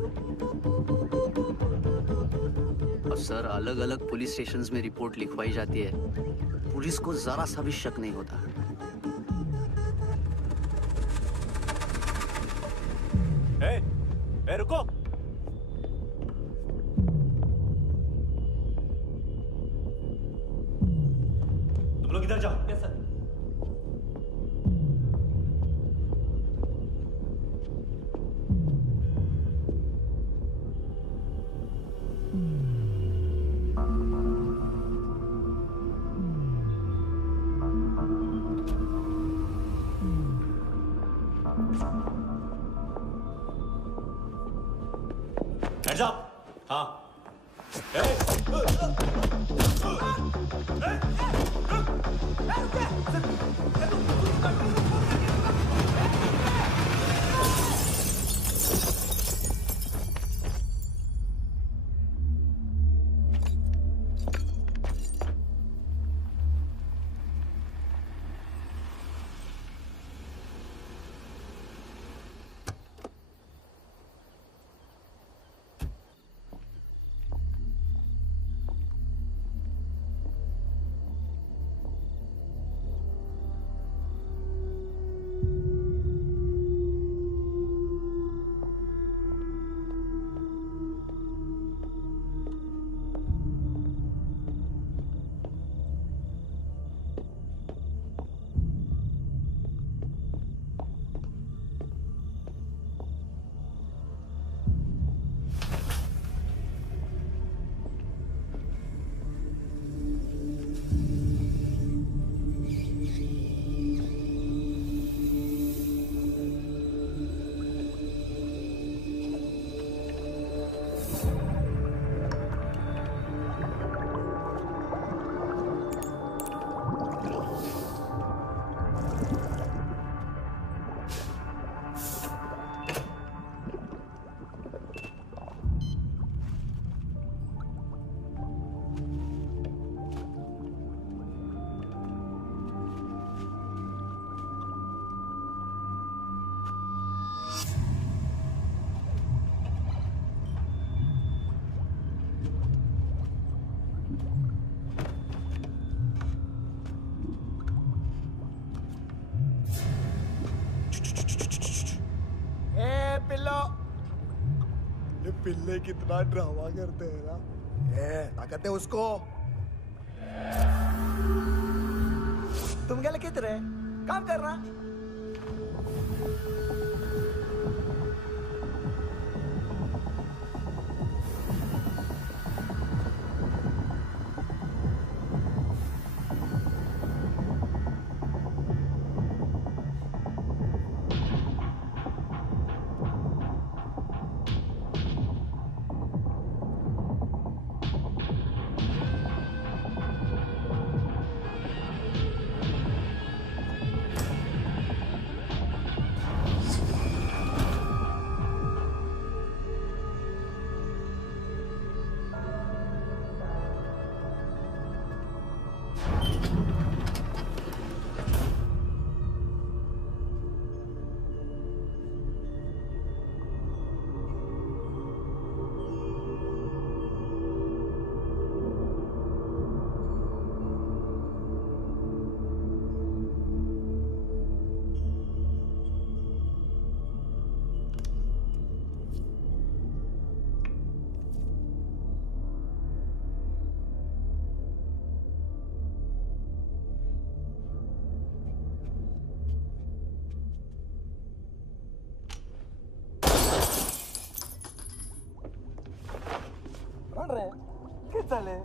और सर अलग अलग पुलिस स्टेशंस में रिपोर्ट लिखवाई जाती है, पुलिस को जरा सा भी शक नहीं होता। ए, रुको। तुम लोग इधर जाओ। Yes sir. Hands up! हाँ। ये पिल्ले कितना ड्रामा करते हैं ना। ताकत है उसको। तुम क्या लिखित रहे? काम कर रहा। चले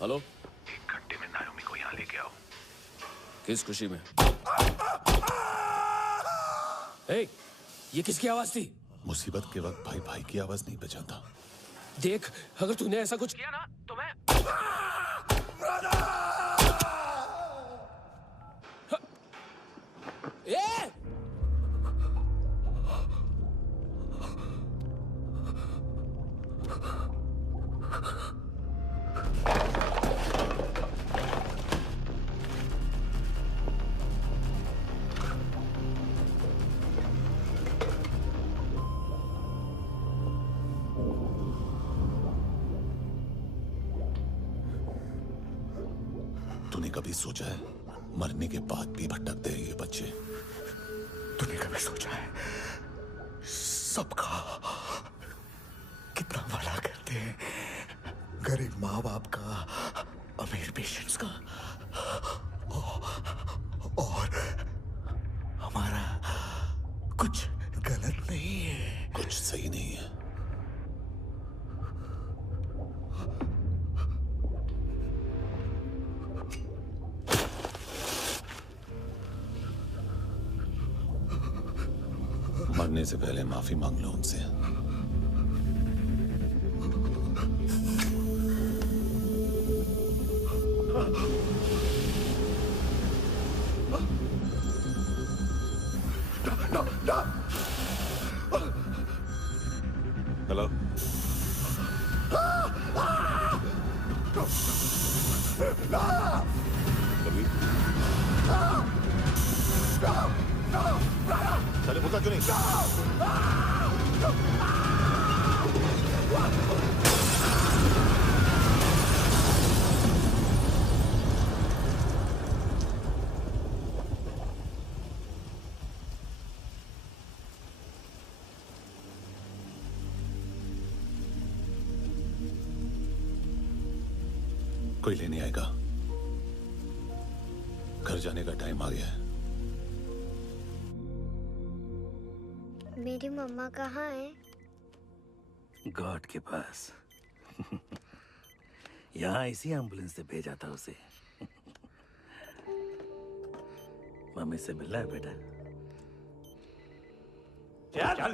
हेलो, 1 घंटे में नायोमी को यहाँ लेके आओ। किस खुशी में? ए, ये किसकी आवाज थी? मुसीबत के वक्त भाई भाई की आवाज नहीं बचाता। देख, अगर तूने ऐसा कुछ किया ना तो मैं ए! तूने कभी सोचा है मरने के बाद भी भटकते हैं ये बच्चे? तूने कभी सोचा है सबका कितना भला करते हैं? गरीब माँ बाप का, अमीर पेशेंट्स का, और हमारा कुछ गलत नहीं है। कुछ सही नहीं है। मरने से पहले माफी मांग लो उनसे। हेलो, कभी चले बोलता क्यों नहीं? कोई लेने आएगा? घर जाने का टाइम आ गया है। मेरी मम्मा कहाँ है? गॉड के पास। यहाँ इसी एम्बुलेंस से भेजा था उसे। मम्मी से मिलना है बेटा। चल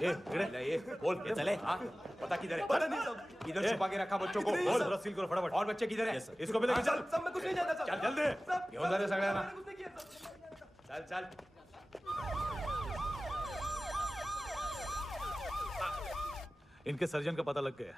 ये बोल ये चले। हाँ पता किधर है? पता नहीं सब। इधर छुपा के रखा बच्चों को। बोल रसील करो फटाफट। और बच्चे किधर है? इसको भी लेके चल। सब मैं कुछ नहीं जानता। चल जल्दी। क्यों जा रहे सगळे ना? चल चल। इनके सर्जन का पता लग गया।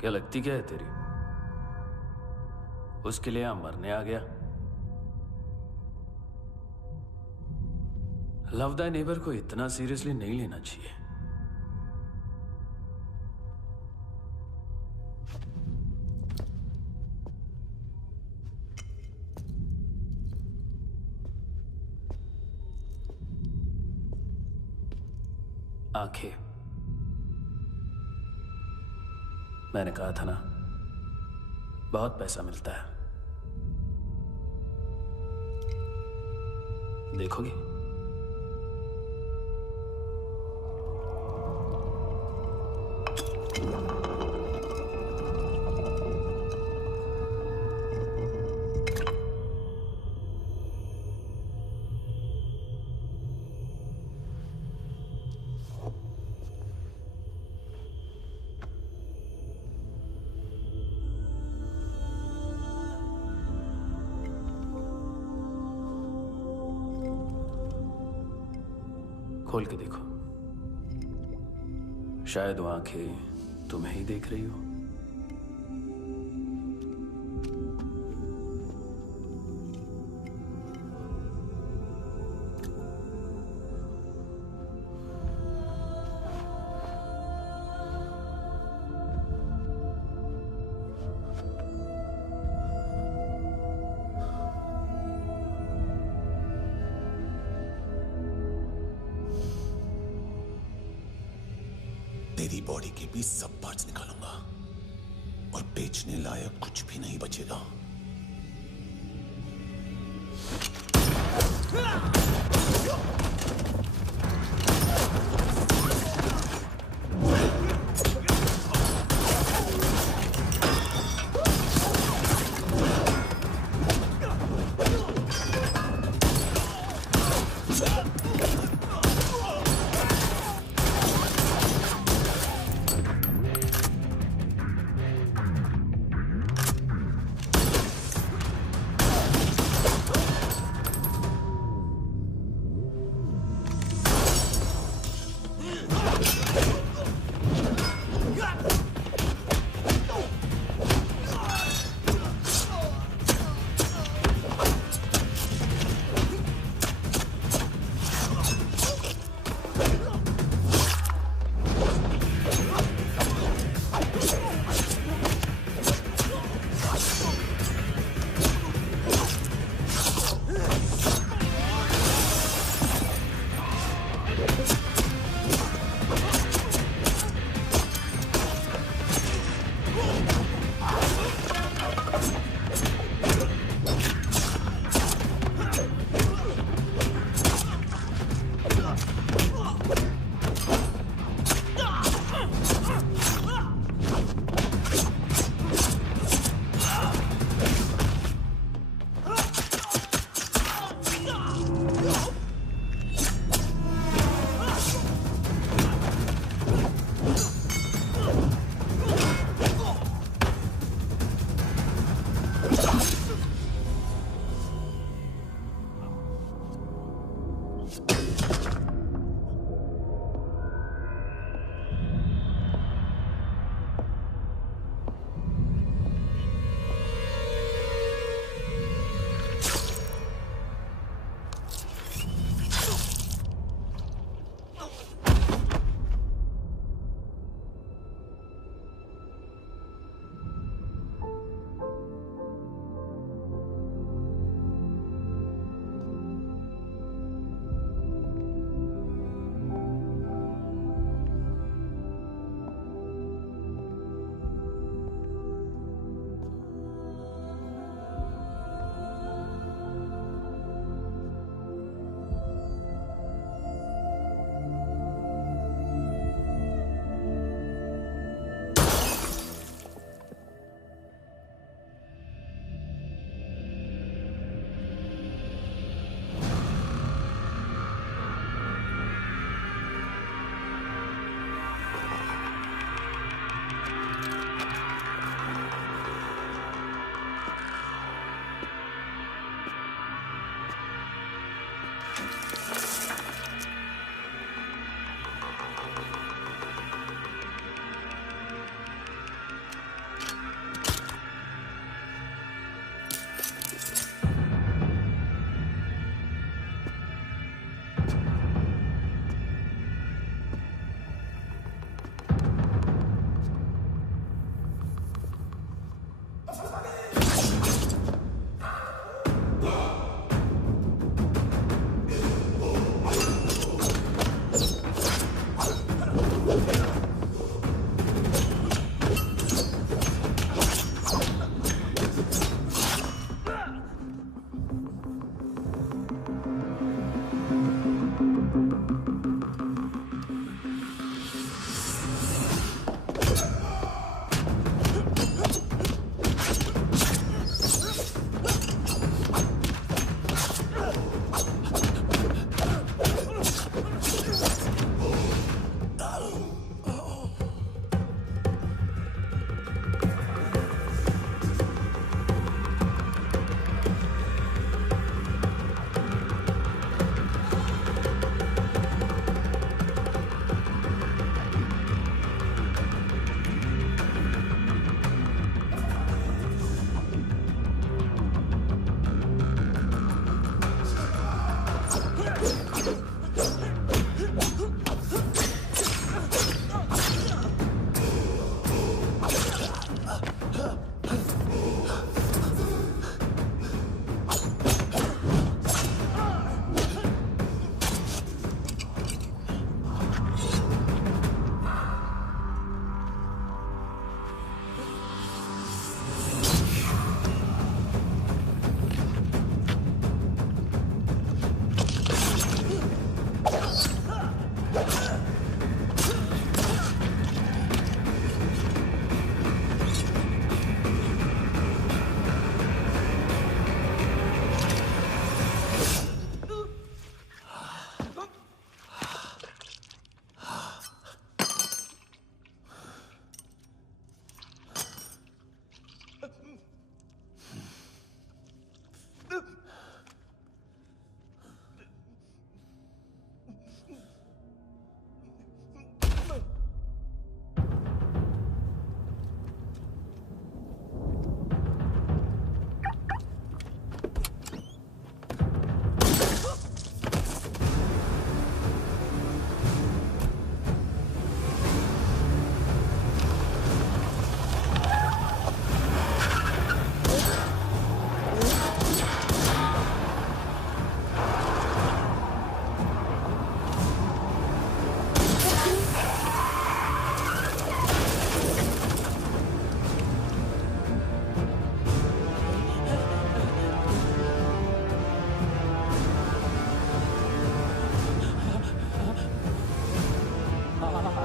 क्या लगती क्या है तेरी? उसके लिए यहां मरने आ गया? लव द नेबर को इतना सीरियसली नहीं लेना चाहिए। आंखें, मैंने कहा था ना, बहुत पैसा मिलता है। देखोगे? खोल के देखो, शायद वो आंखें तुम्हें ही देख रही हो। तेरी बॉडी के भी सब पार्ट्स निकालूंगा और बेचने लायक कुछ भी नहीं बचेगा।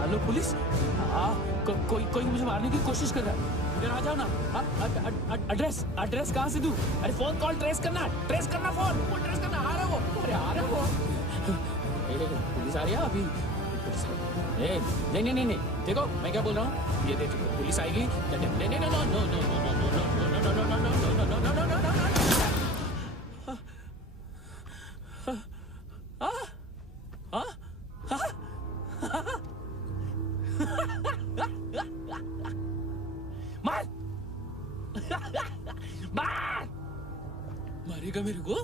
Hello police. कोई मुझे मारने की कोशिश कर रहा है। इधर आ जाओ ना। एड्रेस कहाँ से दूं? अरे फोन कॉल ट्रेस करना फोन ट्रेस करना। आ रहा वो। अरे आ रहा वो। पुलिस आ रही है अभी। नहीं देखो मैं क्या बोल रहा हूँ, ये देखो पुलिस आएगी। मारेगा मेरे को?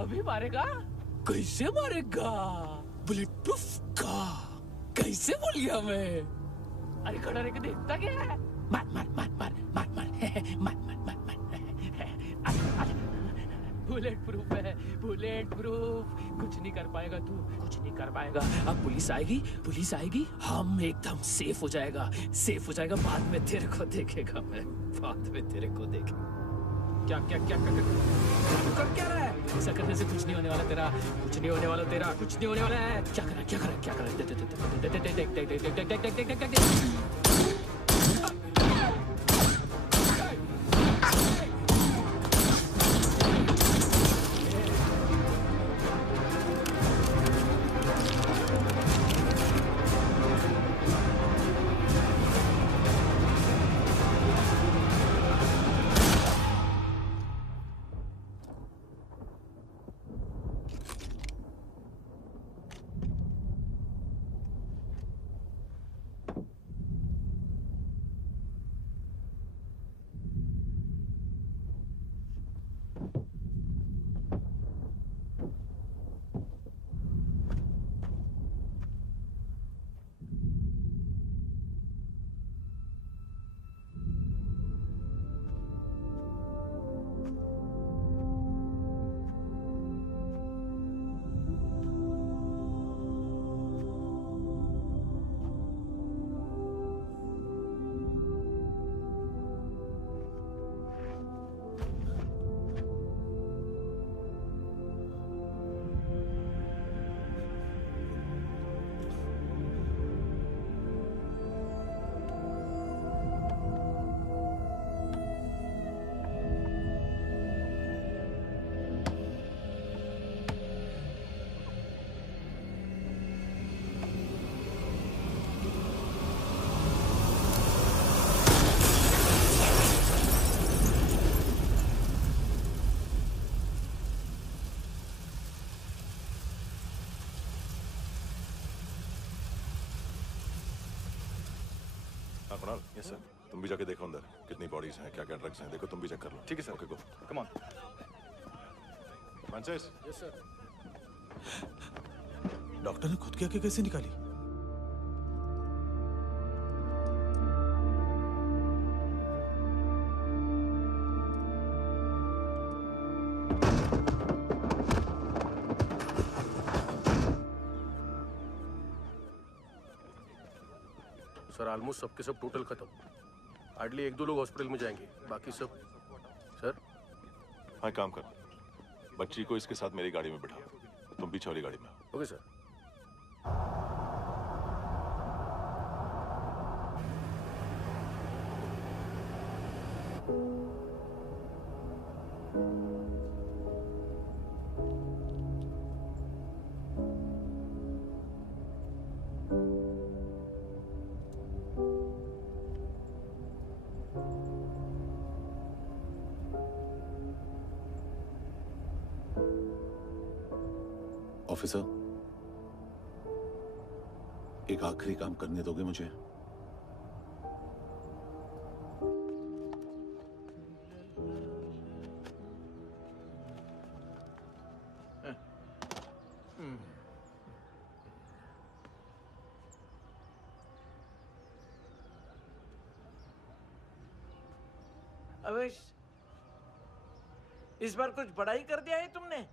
अभी मारेगा? कैसे मारेगा? बुलेट प्रूफ का कैसे बोल गया मैं? अरे खड़ा रह के देखता क्या है? मार बुलेट प्रूफ है, बुलेट प्रूफ। कुछ नहीं कर पाएगा तू, कुछ नहीं कर पाएगा। अब पुलिस आएगी हम एकदम सेफ हो जाएगा। बाद में तेरे को देखेगा मैं, बाद में तेरे को देखेगा। क्या कर क्या रहा है? ऐसा करने से कुछ नहीं होने वाला तेरा, कुछ नहीं होने वाला है। क्या कर देख। हाँ कुणाल। Yes sir. तुम भी जाके देखो अंदर कितनी बॉडीज हैं, क्या क्या ड्रग्स हैं, देखो तुम भी चेक कर लो। ठीक है sir. Okay go. Come on Francis. Yes sir. Doctor ने खुद की आंखें कैसे निकाली? सर ऑलमोस्ट सबके सब टोटल खत्म। हार्डली 1-2 लोग हॉस्पिटल में जाएंगे, बाकी सब। सर हाँ काम कर, बच्ची को इसके साथ मेरी गाड़ी में बिठा, तुम पीछे वाली गाड़ी में। Okay sir. ऑफिसर, एक आखिरी काम करने दोगे मुझे? अवेश, इस बार कुछ बड़ा ही कर दिया है तुमने।